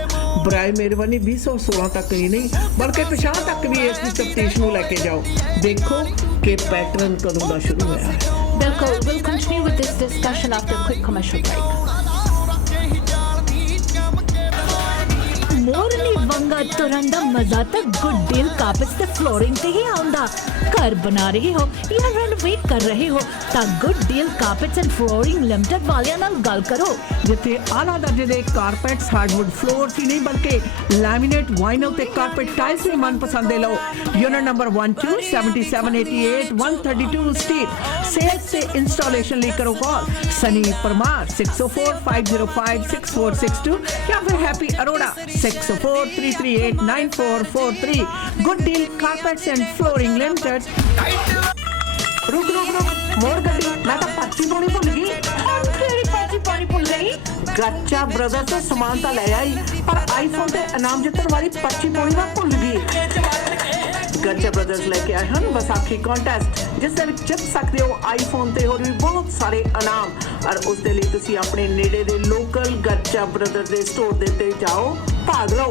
ਬਰਾਏ ਮਿਹਰਬਾਨੀ 2016 ਤੱਕ ਹੀ ਨਹੀਂ ਬਲਕਿ ਪਿਛਾਂ ਤੱਕ ਵੀ ਇਸ ਦੀ ਤਫਤੀਸ਼ ਨੂੰ ਲੈ ਕੇ ਜਾਓ। ਦੇਖੋ ਕਿ ਪੈਟਰਨ ਕਦੋਂ ਦਾ ਸ਼ੁਰੂ ਹੋਇਆ ਹੈ। ਬਿਲਕੁਲ, we'll continue with this discussion after a quick commercial break. ਮੋਰਨੀ ਚੰਗਾ ਤੁਰਨ ਦਾ ਮਜ਼ਾ ਤਾਂ ਗੁੱਡ ਡੀਲ ਕਾਰਪੈਟਸ ਤੇ ਫਲੋਰਿੰਗ ਤੇ ਹੀ ਆਉਂਦਾ। ਘਰ ਬਣਾ ਰਹੇ ਹੋ ਜਾਂ ਰੈਨੋਵੇਟ ਕਰ ਰਹੇ ਹੋ ਤਾਂ Good Deal Carpets and Flooring Limited ਵਾਲਿਆਂ ਨਾਲ ਗੱਲ ਕਰੋ, ਜਿੱਥੇ ਆਲਾ ਦਰਜੇ ਦੇ ਕਾਰਪੈਟਸ, ਹਾਰਡਵੁੱਡ ਫਲੋਰਸ ਹੀ ਨਹੀਂ ਬਲਕਿ ਲੈਮੀਨੇਟ, ਵਾਈਨਲ ਤੇ ਕਾਰਪੈਟ ਟਾਈਲਸ ਵੀ ਮਨਪਸੰਦ ਦੇ ਲਓ। Unit number 12 7788 132 street. ਸੇਲਸ ਤੇ ਇੰਸਟਾਲੇਸ਼ਨ ਲਈ ਕਰੋ ਕਾਲ ਸਨੀ ਪਰਮਾਰ 604-505-6462 ਜਾਂ ਫਿਰ Happy Arora 604-338-9443। Good Deal Carpets and Flooring Limited. रुक मोड़ गड्डी, मैं तो पर्ची पानी भुल गई। ਤੇਰੀ ਪਾਚੀ ਪਾਣੀ ਭੁੱਲ ਗਈ। गच्चा ब्रदर तो समान तो ले आई पर आईफोन ते इनाम जितने वाली पर्ची पानी मैं भुल गई। गच्चा ब्रदर्स लेके आए हैं विसाखी कॉन्टेस्ट जिस दे विच जित सकते हो आईफोन ते होर भी बहुत सारे इनाम। और उस दे लई तुसीं अपने नेड़े दे लोकल गच्चा ब्रदर दे स्टोर दे ते जाओ, भाग लो।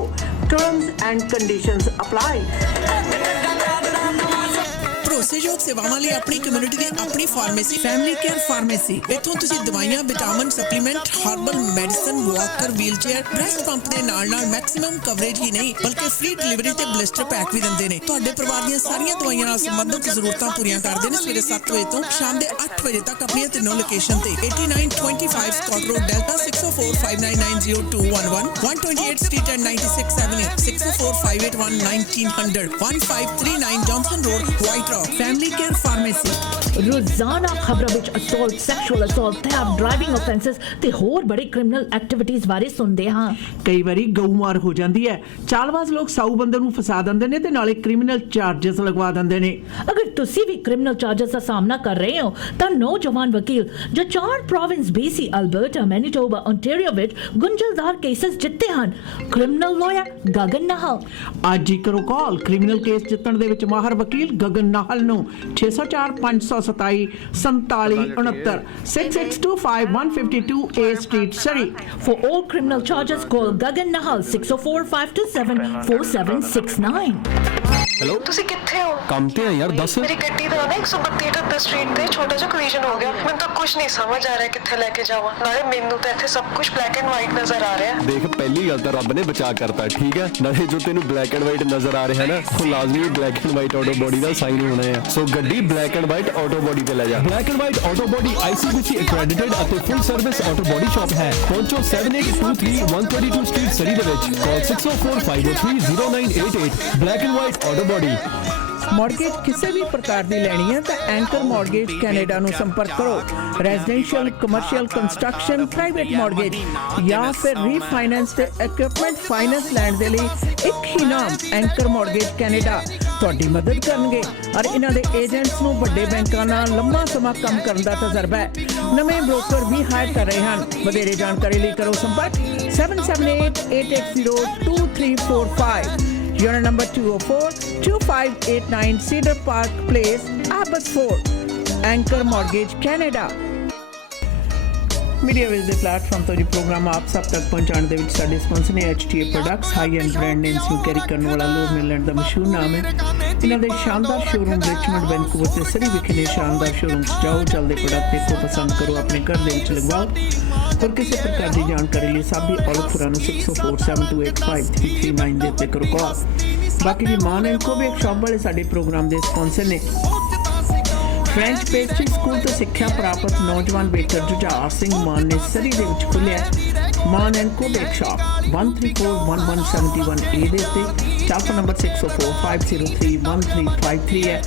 Terms and conditions apply. ਭਰੋਸੇਯੋਗ ਸੇਵਾਵਾਂ ਲਈ ਆਪਣੀ ਕਮਿਊਨਿਟੀ ਦੀ ਆਪਣੀ ਫਾਰਮੇਸੀ ਫੈਮਿਲੀ ਕੇਅਰ ਫਾਰਮੇਸੀ। ਇੱਥੋਂ ਤੁਸੀਂ ਦਵਾਈਆਂ, vitamin, supplement, herbal medicine, Walker, wheelchair, breast pump ਦੇ ਨਾਲ ਮੈਕਸਿਮਮ ਕਵਰੇਜ ਹੀ ਨਹੀਂ ਬਲਕਿ ਫ੍ਰੀ ਡਿਲੀਵਰੀ ਤੇ ਬਲਿਸਟਰ ਪੈਕ ਵੀ ਦਿੰਦੇ ਨੇ। ਤੁਹਾਡੇ ਪਰਿਵਾਰ ਦੀਆਂ ਸਾਰੀਆਂ ਦਵਾਈਆਂ ਨਾਲ ਸੰਬੰਧਿਤ ਜ਼ਰੂਰਤਾਂ ਪੂਰੀਆਂ ਕਰਦੇ ਨੇ। ਸਵੇਰੇ 7 ਵਜੇ ਤੋਂ ਸ਼ਾਮ ਦੇ 8 ਵਜੇ ਤੱਕ ਆਪਣੀਆਂ ਤਿੰਨੋਂ ਲੋਕੇਸ਼ਨ ਤੇ 8925 Scott Road, Delta 604-599-0211, 128 street and 96 avenue, 604-581-1900, 1539 Johnson Road, White Rock. Family Care Pharmacy. ਰੋਜ਼ਾਨਾ ਖਬਰਾਂ ਵਿੱਚ assault, sexual assault, theft, driving offences ਤੇ ਹੋਰ ਬੜੇ ਕ੍ਰਿਮੀਨਲ ਐਕਟੀਵਿਟੀਜ਼ ਬਾਰੇ ਸੁਣਦੇ ਹਾਂ। ਕਈ ਵਾਰੀ ਗਊਮਾਰ ਹੋ ਜਾਂਦੀ ਹੈ। ਚਾਲਬਾਜ਼ ਲੋਕ ਸਾਊ ਬੰਦੇ ਨੂੰ ਫਸਾ ਦਿੰਦੇ ਨੇ ਤੇ ਨਾਲੇ ਕ੍ਰਿਮੀਨਲ ਚਾਰजेस ਲਗਵਾ ਦਿੰਦੇ ਨੇ। ਅਗਰ ਤੁਸੀਂ ਵੀ ਕ੍ਰਿਮੀਨਲ ਚਾਰजेस ਦਾ ਸਾਹਮਣਾ ਕਰ ਰਹੇ ਹੋ ਤਾਂ ਨੌਜਵਾਨ ਵਕੀਲ ਜੋ 4 province BC, Alberta, Manitoba, Ontario ਵਿੱਚ ਗੁੰਝਲਦਾਰ ਕੇਸਸ ਜਿੱਤੇ ਹਨ, ਕ੍ਰਿਮੀਨਲ ਲਾਇਰ ਗਗਨ ਨਾਹਲ। ਅੱਜ ਹੀ ਕਰੋ ਕਾਲ ਕ੍ਰਿਮੀਨਲ ਕੇਸ ਜਿੱਤਣ ਦੇ ਵਿੱਚ ਮਾਹਰ ਵਕੀਲ ਗਗਨ ਨਾਹਲ ਨੂੰ 604-527-4769 6625-152 A Street, Surrey. For all criminal charges, call Gagan Nahal 604-527-4769. Hello, ਤੁਸੀਂ ਕਿੱਥੇ ਹੋ? ਕੰਮ ਤੇ ਆ ਯਾਰ, ਦੱਸ। ਮੇਰੀ ਗੱਡੀ ਦਾ ਨਾ 132 ਸਟਰੀਟ ਤੇ ਛੋਟਾ ਜਿਹਾ ਕੋਲੀਜਨ ਹੋ ਗਿਆ। ਮੈਨੂੰ ਤਾਂ ਕੁਝ ਨਹੀਂ ਸਮਝ ਆ ਰਿਹਾ ਕਿੱਥੇ ਲੈ ਕੇ ਜਾਵਾਂ। ਨਾਲੇ ਮੈਨੂੰ ਤਾਂ ਇੱਥੇ ਸਭ ਕੁਝ ਬਲੈਕ ਐਂਡ ਵਾਈਟ ਨਜ਼ਰ ਆ ਰਿਹਾ। ਦੇਖ, ਪਹਿਲੀ ਗੱਲ ਤਾਂ ਰੱਬ ਨੇ ਬਚਾ ਕਰਤਾ, ਠੀਕ ਹੈ। ਨਾਲੇ ਜੋ ਤੈਨੂੰ ਬਲੈਕ ਐਂਡ ਵਾਈਟ ਨਜ਼ਰ ਆ ਰਿਹਾ ਨਾ, ਉਹ ਲਾਜ਼ਮੀ black and white auto body the sign ਹੋਣਾ ਹੈ। ਸੋ ਗੱਡੀ black and white auto body ਤੇ ਲੈ ਜਾ। Black and white auto body ICBC accredited ਅਤੇ ਫੁੱਲ ਸਰਵਿਸ ਆਟੋ ਬੋਡੀ ਸ਼ਾਪ ਹੈ। ਪਹੁੰਚੋ 7823 132 ਸਟਰੀਟ, ਸਰੀ ਦੇ ਵਿੱਚ। ਕਾਲ 604-503-0988। Black and white auto body. Mortgage ਕਿਸੇ ਵੀ ਪ੍ਰਕਾਰ ਦੀ ਲੈਣੀ ਹੈ ਤਾਂ ਐਂਕਰ ਮੌਰਗੇਜ ਕੈਨੇਡਾ ਨੂੰ ਸੰਪਰਕ ਕਰੋ। Residential, commercial, construction, private mortgage ਜਾਂ ਫਿਰ ਰੀਫਾਈਨੈਂਸ ਤੇ ਇਕਵਿਪਮੈਂਟ ਫਾਈਨੈਂਸ ਲੈਣ ਦੇ ਲਈ ਇੱਕ ਹੀ ਨਾਮ ਐਂਕਰ ਮੌਰਗੇਜ ਕੈਨੇਡਾ ਤੁਹਾਡੀ ਮਦਦ ਕਰਨਗੇ। ਔਰ ਇਹਨਾਂ ਦੇ ਏਜੰਟਸ ਨੂੰ ਵੱਡੇ ਬੈਂਕਾਂ ਨਾਲ ਲੰਮਾ ਸਮਾਂ ਕੰਮ ਕਰਨ ਦਾ ਤਜਰਬਾ ਹੈ। ਨਵੇਂ ਬ੍ਰੋਕਰ ਵੀ ਹਾਇਰ ਕਰ ਰਹੇ ਹਨ। ਵਧੇਰੇ ਜਾਣਕਾਰੀ ਲਈ ਕਰੋ ਸੰਪਰਕ 7788802345। Unit number 204-2589 Cedar Park Place, Abbotsford. Anchor Mortgage Canada। Media wiz ਦੇ ਪਲੇਟਫਾਰਮ ਤੋਂ ਜੀ ਪ੍ਰੋਗਰਾਮ ਆਪ ਸਭ ਤੱਕ ਪਹੁੰਚਾਉਣ ਦੇ ਵਿੱਚ ਸਾਡੇ ਸਪਾਂਸਰ ਨੇ HTA products. High end brand names ਨੂੰ ਕੈਰੀ ਕਰਨ ਵਾਲਾ ਲੋ ਮਿਲਣ ਦਾ ਮਸ਼ਹੂਰ ਨਾਮ ਹੈ। ਇਹਨਾਂ ਦੇ ਸ਼ਾਨਦਾਰ ਸ਼ੋਰੂਮ ਰਿਚਮੰਡ, ਵੈਨਕੂਵਰ ਤੇ ਸਰੀ ਵਿਖੇ ਨੇ। ਸ਼ਾਨਦਾਰ ਸ਼ੋਰੂਮ ਜਾਓ, ਚੱਲਦੇ ਪ੍ਰੋਡਕਟ ਦੇਖੋ, ਪਸੰਦ ਕਰੋ, ਆਪਣੇ ਘਰ ਦੇ ਵਿੱਚ ਲਗਵਾਓ। ਹੋਰ ਕਿਸੇ ਪ੍ਰਕਾਰ ਦੀ ਜਾਣਕਾਰੀ ਲਈ ਸਾਬੀ ਔਲਖੁਰਾ ਨੂੰ 604-728-5339 ਦੇ ਉੱਤੇ ਕਰੋ ਕਾਲ। ਬਾਕੀ ਜੀ ਮਾਨ ਐਂਡ ਕੋ ਵੀ ਇੱਕ ਸ਼ਾਪ ਵਾਲੇ ਸਾਡੇ ਪ੍ਰੋਗਰਾਮ ਦੇ ਸਪਾਂਸਰ ਨੇ। ਫ੍ਰੈਂਚ ਪੇਸਟਰੀ ਸਕੂਲ ਤੋਂ ਸਿੱਖਿਆ ਪ੍ਰਾਪਤ ਨੌਜਵਾਨ ਬੇਕਰ ਜੁਝਾਰ ਸਿੰਘ ਮਾਨ ਨੇ ਸਰੀ ਦੇ ਵਿੱਚ ਖੋਲ੍ਹਿਆ ਮਾਨ ਐਂਡ ਕੋ ਬੇਕ ਸ਼ਾਪ 134-1171 A ਦੇ ਉੱਤੇ। ਟੈਲੀਫੋਨ ਨੰਬਰ 604-503-1353 ਹੈ।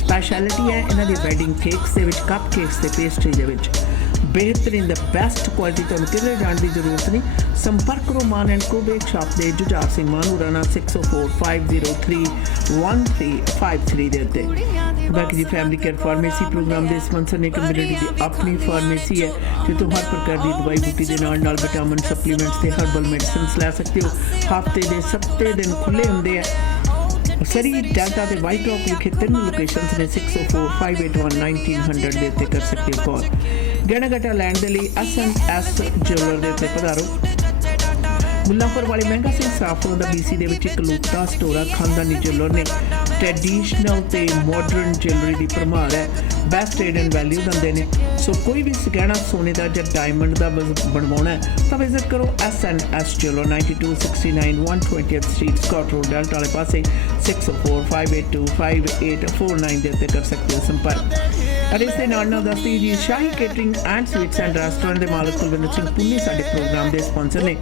ਸਪੈਸ਼ਲਿਟੀ ਹੈ ਇਹਨਾਂ ਦੀ ਵੈਡਿੰਗ ਕੇਕਸ ਦੇ ਵਿੱਚ, ਕੱਪ ਕੇਕਸ ਤੇ ਪੇਸਟਰੀ ਦੇ ਵਿੱਚ। बेहतरीन द बेस्ट क्वालिटी ਤੁਹਾਨੂੰ ਕਿਤੇ ਜਾਣ ਦੀ ਜ਼ਰੂਰਤ ਨਹੀਂ। ਸੰਪਰਕ ਕਰੋ ਮਾਨ ਐਂਡ ਕੋ ਬੇਕ ਸ਼ਾਪ ਦੇ ਜੁਝਾਰ ਸਿੰਘ ਮਾਨੂਰਾਣਾ 604-503-1353 ਦੇ ਉੱਤੇ। ਬਾਕੀ ਜੀ ਫੈਮਿਲੀ ਕੇਅਰ ਫਾਰਮੇਸੀ ਪ੍ਰੋਗਰਾਮ ਦੇ ਸਪਾਂਸਰ ਨੇ। ਕਮਿਊਨਿਟੀ ਦੀ ਆਪਣੀ ਫਾਰਮੇਸੀ ਹੈ ਜਿੱਥੋਂ ਹਰ ਪ੍ਰਕਾਰ ਦੀ ਦਵਾਈ ਬੂਟੀ ਦੇ ਨਾਲ ਵਿਟਾਮਿਨ, ਸਪਲੀਮੈਂਟਸ ਤੇ ਹਰਬਲ ਮੈਡੀਸਿਨਸ ਲੈ ਸਕਦੇ ਹੋ। ਹਫਤੇ ਦੇ 7 ਦਿਨ ਖੁੱਲੇ ਹੁੰਦੇ ਆ। ਸਰੀ, ਡੈਲਟਾ ਤੇ ਵਾਈਟ ਰੌਕ ਵਿਖੇ 3 ਲੋਕੇਸ਼ਨਸ ਨੇ। 604-581-1900 ਦੇ ਉੱਤੇ ਕਰ ਸਕਦੇ ਹੋ ਕਾਲ। ਗਹਿਣਾ ਗੱਟਾ ਲੈਣ ਦੇ ਲਈ S&S ਜਿਊਲਰ ਦੇ ਉੱਤੇ ਪਧਾਰੋ। ਮੁੱਲਾਂਪੁਰ ਵਾਲੇ ਮਹਿੰਗਾ ਸਿੰਘ ਸਾਫੋਂ ਦਾ BC ਦੇ ਵਿੱਚ ਇੱਕ ਲੋਕਤਾ ਸਟੋਰ ਆ। ਖਾਨਦਾਨੀ ਜਿਊਲਰ ਨੇ ट्रेडिशनल ते मॉडर्न ज्वेलरी की भरमार है। बेस्ट ट्रेड एंड वैल्यू दिंदे ने। सो कोई भी गहना सोने का या डायमंड का बनवाना है तो विजिट करो S&S jeweller 9269 120th street Scott road Delta वाले पासे 6045825849 के उत्ते कर सकते हो संपर्क। और इस दे नाल दसदी जी Shahi Catering and Sweets and Restaurant के मालिक कुलविंदर सिंह पुन्नी साडे प्रोग्राम के स्पॉन्सर ने।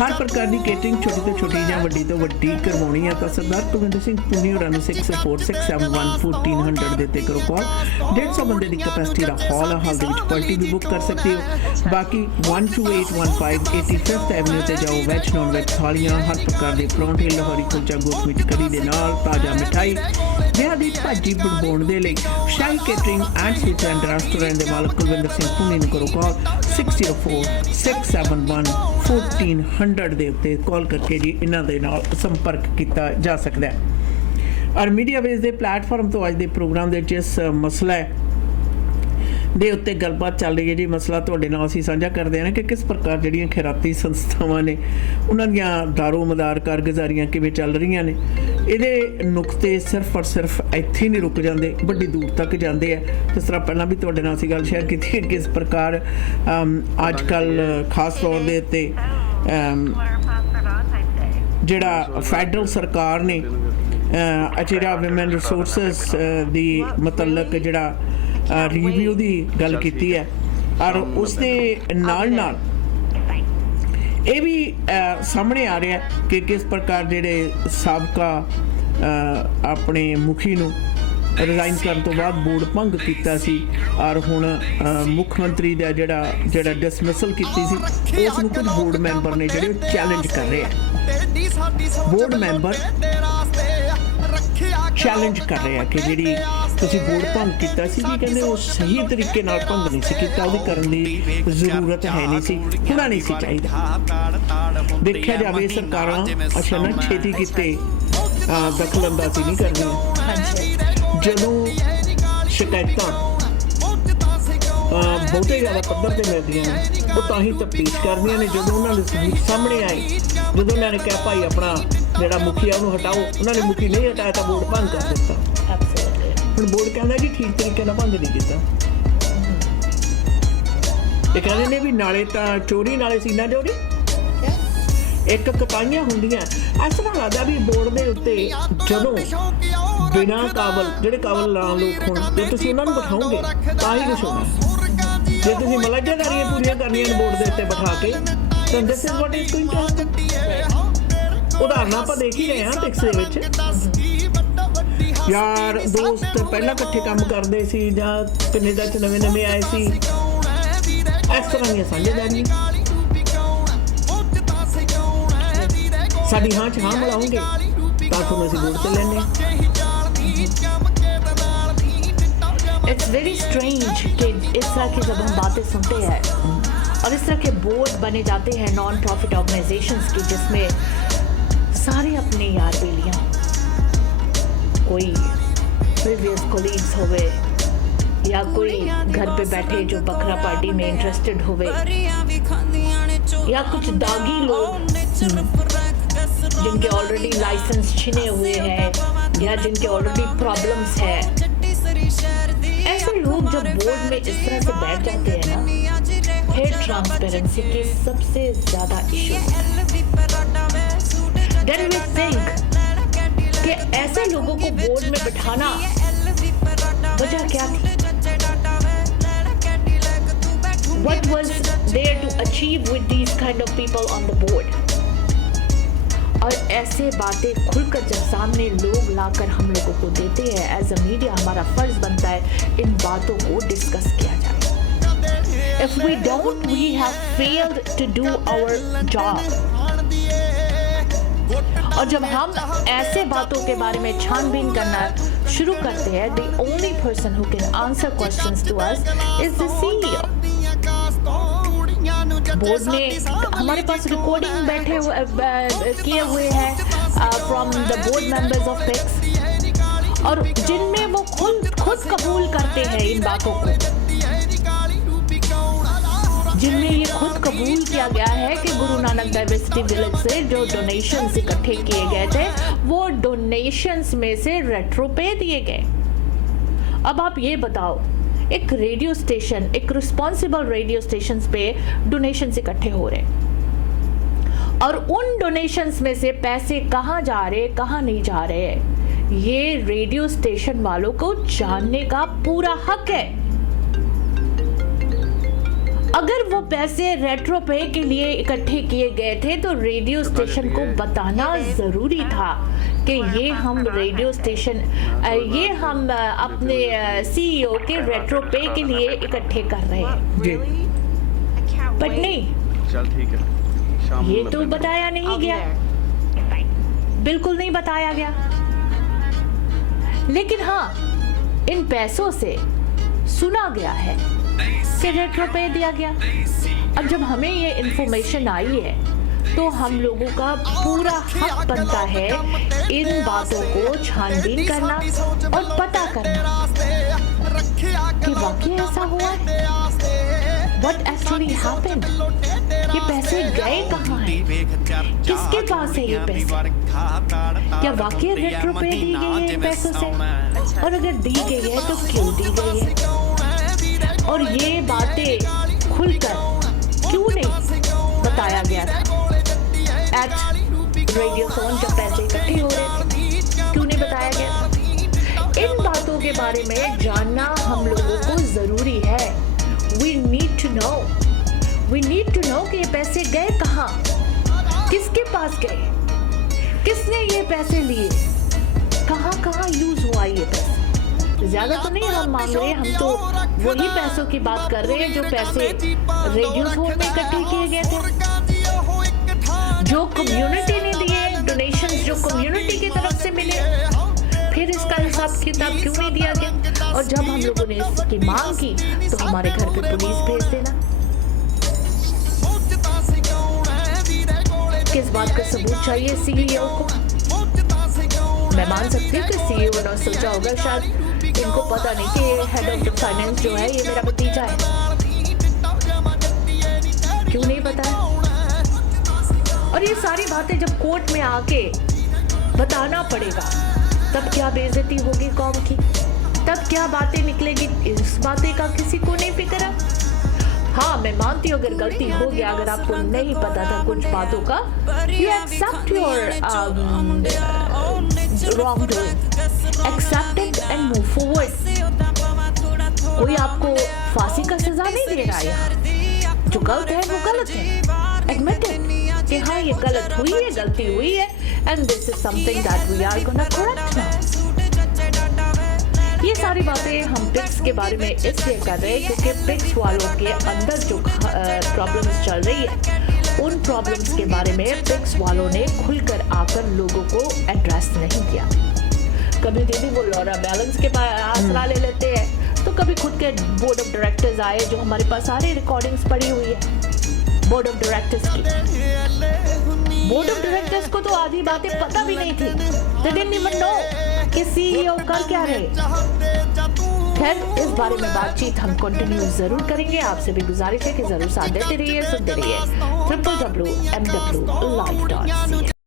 हर प्रकार की केटरिंग छोटी तो छोटी या वड्डी तो वड्डी करवानी है तो सरदार कुलविंदर सिंह पुन्नी होरां नूं 64671400 दे उत्ते करो कॉल। 150 बंदे की कैपेसिटी का हॉल है। हॉल के क्वालिटी भी बुक कर सकते हो। बाकी 12815 85th एवेन्यू से जाओ। वैज नॉन वैज थालियां हर प्रकार के परौंठे लाहौरी कुलचा गोश्त मीट कड़ी के नाल ताज़ा मिठाई विआह की भाजी बनवाउण दे लई Shahi Catering and Sweets and Restaurant के मालिक कुलविंदर सिंह पुन्नी नूं करो कॉल 6046711400 ਦੇ ਉੱਤੇ ਕਾਲ ਕਰਕੇ ਜੀ ਇਹਨਾਂ ਦੇ ਨਾਲ ਸੰਪਰਕ ਕੀਤਾ ਜਾ ਸਕਦਾ ਹੈ। ਔਰ ਮੀਡੀਆ ਵੇਸ ਦੇ ਪਲੇਟਫਾਰਮ ਤੋਂ ਅੱਜ ਦੇ ਪ੍ਰੋਗਰਾਮ ਦੇ ਜਿਸ ਮਸਲਾ ਹੈ ਦੇ ਉੱਤੇ ਗੱਲਬਾਤ ਚੱਲ ਰਹੀ ਹੈ ਜੀ ਮਸਲਾ ਤੁਹਾਡੇ ਨਾਲ ਅਸੀਂ ਸਾਂਝਾ ਕਰਦੇ ਹਾਂ ਕਿ ਕਿਸ ਪ੍ਰਕਾਰ ਜਿਹੜੀਆਂ ਖੈਰਾਤੀ ਸੰਸਥਾਵਾਂ ਨੇ ਉਹਨਾਂ ਦੀਆਂ ਦਾਰੋਮਦਾਰ ਕਾਰਗੁਜ਼ਾਰੀਆਂ ਕਿਵੇਂ ਚੱਲ ਰਹੀਆਂ ਨੇ। ਇਹਦੇ ਨੁਕਤੇ ਸਿਰਫ ਔਰ ਸਿਰਫ ਇੱਥੇ ਨਹੀਂ ਰੁਕ ਜਾਂਦੇ, ਵੱਡੀ ਦੂਰ ਤੱਕ ਜਾਂਦੇ ਆ। ਜਿਸ ਤਰ੍ਹਾਂ ਪਹਿਲਾਂ ਵੀ ਤੁਹਾਡੇ ਨਾਲ ਅਸੀਂ ਗੱਲ ਸ਼ੇਅਰ ਕੀਤੀ ਹੈ ਕਿਸ ਪ੍ਰਕਾਰ ਅੱਜ ਕੱਲ੍ਹ ਖਾਸ ਤੌਰ ਦੇ ਉੱਤੇ ਜਿਹੜਾ ਫੈਡਰਲ ਸਰਕਾਰ ਨੇ ਜਿਹੜਾ ਵਿਮਨ ਰਿਸੋਰਸਿਸ ਦੀ ਮਤਲਬ ਜਿਹੜਾ ਰਿਵਿਊ ਦੀ ਗੱਲ ਕੀਤੀ ਹੈ ਔਰ ਉਸਦੇ ਨਾਲ ਨਾਲ ਇਹ ਵੀ ਸਾਹਮਣੇ ਆ ਰਿਹਾ ਕਿ ਕਿਸ ਪ੍ਰਕਾਰ ਜਿਹੜੇ ਸਾਬਕਾ ਆਪਣੇ ਮੁਖੀ ਨੂੰ ਰਿਜ਼ਾਈਨ ਕਰਨ ਤੋਂ ਬਾਅਦ ਬੋਰਡ ਭੰਗ ਕੀਤਾ ਸੀ ਔਰ ਹੁਣ ਮੁੱਖ ਮੰਤਰੀ ਦਾ ਜਿਹੜਾ ਡਿਸਮਿਸਲ ਕੀਤੀ ਸੀ ਉਸ ਨੂੰ ਕੁਝ ਬੋਰਡ ਮੈਂਬਰ ਨੇ ਜਿਹੜੇ ਚੈਲੰਜ ਕਰ ਰਹੇ ਆ। ਬੋਰਡ ਮੈਂਬਰ ਚੈਲੰਜ ਕਰ ਰਹੇ ਆ ਕਿ ਜਿਹੜੀ ਤੁਸੀਂ ਬੋਰਡ ਭੰਗ ਕੀਤਾ ਸੀ ਕਿ ਕਹਿੰਦੇ ਉਹ ਸਹੀ ਤਰੀਕੇ ਨਾਲ ਭੰਗ ਨਹੀਂ ਸੀ ਕੀਤਾ, ਉਹਦੀ ਕਰਨ ਦੀ ਜ਼ਰੂਰਤ ਹੈ ਨਹੀਂ ਸੀ, ਹੋਣਾ ਨਹੀਂ ਸੀ ਚਾਹੀਦਾ। ਦੇਖਿਆ ਜਾਵੇ ਸਰਕਾਰਾਂ ਅੱਛਾ ਨਾ ਛੇਤੀ ਕੀਤੇ ਦਖਲ ਅੰਦਾਜ਼ੀ ਨਹੀਂ ਕਰਦੀਆਂ। ਜਦੋਂ ਸ਼ਿਕਾਇਤਾਂ ਬਹੁਤੇ ਜ਼ਿਆਦਾ ਪੱਧਰ ਤੇ ਮਿਲਦੀਆਂ ਨੇ ਉਹ ਤਾਂ ਹੀ ਤਫਤੀਸ਼ ਕਰਦੀਆਂ ਨੇ ਜਦੋਂ ਉਹਨਾਂ ਦੇ ਸਬੂਤ ਸਾਹਮਣੇ ਆਏ। ਜਦੋਂ ਉਹਨਾਂ ਨੇ ਕਿਹਾ ਭਾਈ ਆਪਣਾ ਜਿਹੜਾ ਮੁਖੀ ਆ ਉਹਨੂੰ ਹਟਾਓ, ਉਹਨਾਂ ਨੇ ਮੁਖੀ ਨਹੀਂ ਹਟਾਇਆ ਤਾਂ ਬੋਰਡ ਭੰਗ ਕਰ ਦਿੱਤਾ। ਹੁਣ ਬੋਰਡ ਕਹਿੰਦਾ ਜੀ ਠੀਕ ਤਰੀਕੇ ਨਾਲ ਭੰਗ ਨਹੀਂ ਕੀਤਾ। ਇਹ ਕਹਿੰਦੇ ਨੇ ਵੀ ਨਾਲੇ ਤਾਂ ਚੋਰੀ ਨਾਲੇ ਸੀਨਾ ਚੋਰੀ ਇੱਕ ਕਤਾਈਆਂ ਹੁੰਦੀਆਂ। ਇਸ ਤਰ੍ਹਾਂ ਲੱਗਦਾ ਵੀ ਬੋਰਡ ਦੇ ਉੱਤੇ ਜਦੋਂ ਬਿਨਾਂ ਕਾਬਲ ਜਿਹੜੇ ਕਾਬਲ ਨਾ ਲੋਕ ਹੋਣ ਜੇ ਤੁਸੀਂ ਉਹਨਾਂ ਨੂੰ ਬਿਠਾਓਗੇ ਤਾਂ ਹੀ ਕੁਛ ਹੋਣਾ। ਜੇ ਤੁਸੀਂ ਮਲਾਜੇਦਾਰੀਆਂ ਪੂਰੀਆਂ ਕਰਨੀਆਂ ਨੇ ਬੋਰਡ ਦੇ ਉੱਤੇ ਬਿਠਾ ਕੇ ਤਾਂ this is what is going to happen. ਉਦਾਹਰਨਾਂ ਆਪਾਂ ਦੇਖ ਹੀ ਰਹੇ ਹਾਂ ਟੈਕਸ ਦੇ ਵਿੱਚ ਯਾਰ ਦੋਸਤ ਪਹਿਲਾਂ ਇਕੱਠੇ ਕੰਮ ਕਰਦੇ ਸੀ ਜਾਂ ਕੈਨੇਡਾ 'ਚ ਨਵੇਂ ਆਏ ਸੀ, ਇਸ ਤਰ੍ਹਾਂ ਦੀਆਂ ਸਾਂਝੇਦਾਰੀਆਂ ਸਾਡੀ ਹਾਂ 'ਚ ਹਾਂ ਮਿਲਾਉਂਗੇ ਤਾਂ ਤੁਹਾਨੂੰ ਅਸੀਂ ਬੋਰਡ 'ਤੇ ਲੈਂਦੇ ਹਾਂ। It's very strange कि इस तरह की जब हम बातें सुनते हैं और इस तरह के बोर्ड बने जाते हैं नॉन प्रॉफिट ऑर्गेनाइजेशंस की जिसमें सारे अपने यार बेलियाँ कोई प्रीवियस कोलीग्स होवे या कोई घर पे बैठे जो बकरा पार्टी में इंटरेस्टेड होवे या कुछ दागी लोग जिनके ऑलरेडी लाइसेंस छिने हुए हैं या जिनके ऑलरेडी प्रॉब्लम्स है। ऐसे लोग जब बोर्ड में इस तरह से बैठ जाते हैं ना फिर ट्रांसपेरेंसी की सबसे ज्यादा इशू देन वी थिंक कि ऐसे लोगों को बोर्ड में बिठाना वजह क्या थी? What was there to achieve with these kind of people on the board? और ऐसे बातें खुलकर जब सामने लोग लाकर हम लोगों को देते हैं एज अ मीडिया हमारा फर्ज बनता है इन बातों को डिस्कस किया जाए। If we don't, we have failed to do our job. और जब हम ऐसे बातों के बारे में छानबीन करना शुरू करते हैं the only person who can answer questions to us is the CEO. Board ने हमारे पास रिकॉर्डिंग बैठे किए हुए हैं from the board members of PECS और जिनमें वो खुद कबूल करते हैं इन बातों को। जिनमें ये खुद कबूल किया गया है कि गुरु नानक डाइवर्सिटी विलेज से जो डोनेशंस इकट्ठे किए गए थे वो डोनेशंस में से रेट्रो पे दिए गए। अब आप ये बताओ, एक रेडियो स्टेशन, एक रिस्पॉन्सिबल रेडियो स्टेशन पे डोनेशंस इकट्ठे हो रहे और उन डोनेशंस में से पैसे कहाँ जा रहे, कहाँ नहीं जा रहे, ये रेडियो स्टेशन वालों को जानने का पूरा हक है। अगर वो पैसे रेट्रो पे के लिए इकट्ठे किए गए थे तो रेडियो स्टेशन को बताना जरूरी था कि ये हम रेडियो स्टेशन, ये हम अपने सीईओ के रेट्रो पे के लिए इकट्ठे कर रहे हैं। जी बट नहीं, चल ठीक है, ये तो बताया नहीं गया, बिल्कुल नहीं बताया गया। लेकिन हाँ, इन पैसों से सुना गया है कि रेट्रो पे दिया गया। अब जब हमें ये इंफॉर्मेशन आई है तो हम लोगों का पूरा हक बनता है इन बातों को छानबीन करना और पता करना कि वाकई ऐसा हुआ है। What actually happened? ये पैसे गए कहाँ हैं? किसके पास है ये पैसे? क्या वाकई रेट्रो पे दी गई है इन पैसों से? और अगर दी गई है तो क्यों दी गई है? और ये बातें खुलकर क्यों नहीं बताया गया था एट रेडियो फोन जब पैसे इकट्ठे हो रहे थे? क्यों नहीं बताया गया? इन बातों के बारे में जानना हम लोगों को जरूरी है। We need to know कि ये पैसे गए कहाँ, किसके पास गए, किसने ये पैसे लिए, कहाँ यूज हुआ ये पैसा। ज्यादा तो नहीं हम मांग रहे, हम तो वही पैसों की बात कर रहे हैं जो पैसे रेडियो फोन में इकट्ठे किए गए थे, जो कम्युनिटी ने दिए, डोनेशंस जो कम्युनिटी की तरफ से मिले। फिर इसका हिसाब किताब क्यों नहीं दिया गया? और जब हम लोगों ने इसकी मांग की तो हमारे घर पे पुलिस भेज देना। किस बात का सबूत चाहिए सीईओ को? मैं मान सकती हूँ कि सीईओ ने सोचा होगा शायद इनको पता नहीं कि हेड ऑफ द फाइनेंस जो है ये मेरा भतीजा है। क्यों नहीं पता है? और ये सारी बातें जब कोर्ट में आके बताना पड़ेगा तब क्या बेइज्जती होगी कौम की, तब क्या बातें निकलेगी, इस बातें का किसी को नहीं फिक्र है। हाँ, मैं मानती हूँ अगर गलती हो गया, अगर आपको नहीं पता था कुछ बातों का, you accept your wrongdoing, accept it and move forward। कोई आपको फांसी का सजा नहीं दे रहा है। जो गलत है वो गलत है, admit it कि हाँ ये गलत हुई है, गलती हुई है, and this is something that we are gonna correct now। ये सारी बातें हम पिक्स के बारे में इसलिए कर रहे हैं क्योंकि पिक्स वालों के अंदर जो प्रॉब्लम्स चल रही है उन प्रॉब्लम्स के बारे में पिक्स वालों ने खुलकर आकर लोगों को एड्रेस नहीं किया। कभी दीदी वो लॉरा बैलेंस के आसरा ले लेते हैं, तो कभी खुद के बोर्ड ऑफ डायरेक्टर्स आए जो हमारे पास सारी रिकॉर्डिंग्स पड़ी हुई है बोर्ड ऑफ डायरेक्टर्स की। बोर्ड ऑफ डायरेक्टर्स को तो आधी बातें पता भी नहीं थी, they didn't even know कि सीईओ कर क्या रहे। खैर, इस बारे में बातचीत हम कंटिन्यू जरूर करेंगे। आपसे भी गुजारिश है कि जरूर साथ देते रहिए, सुनते रहिए www.mwlive.ca।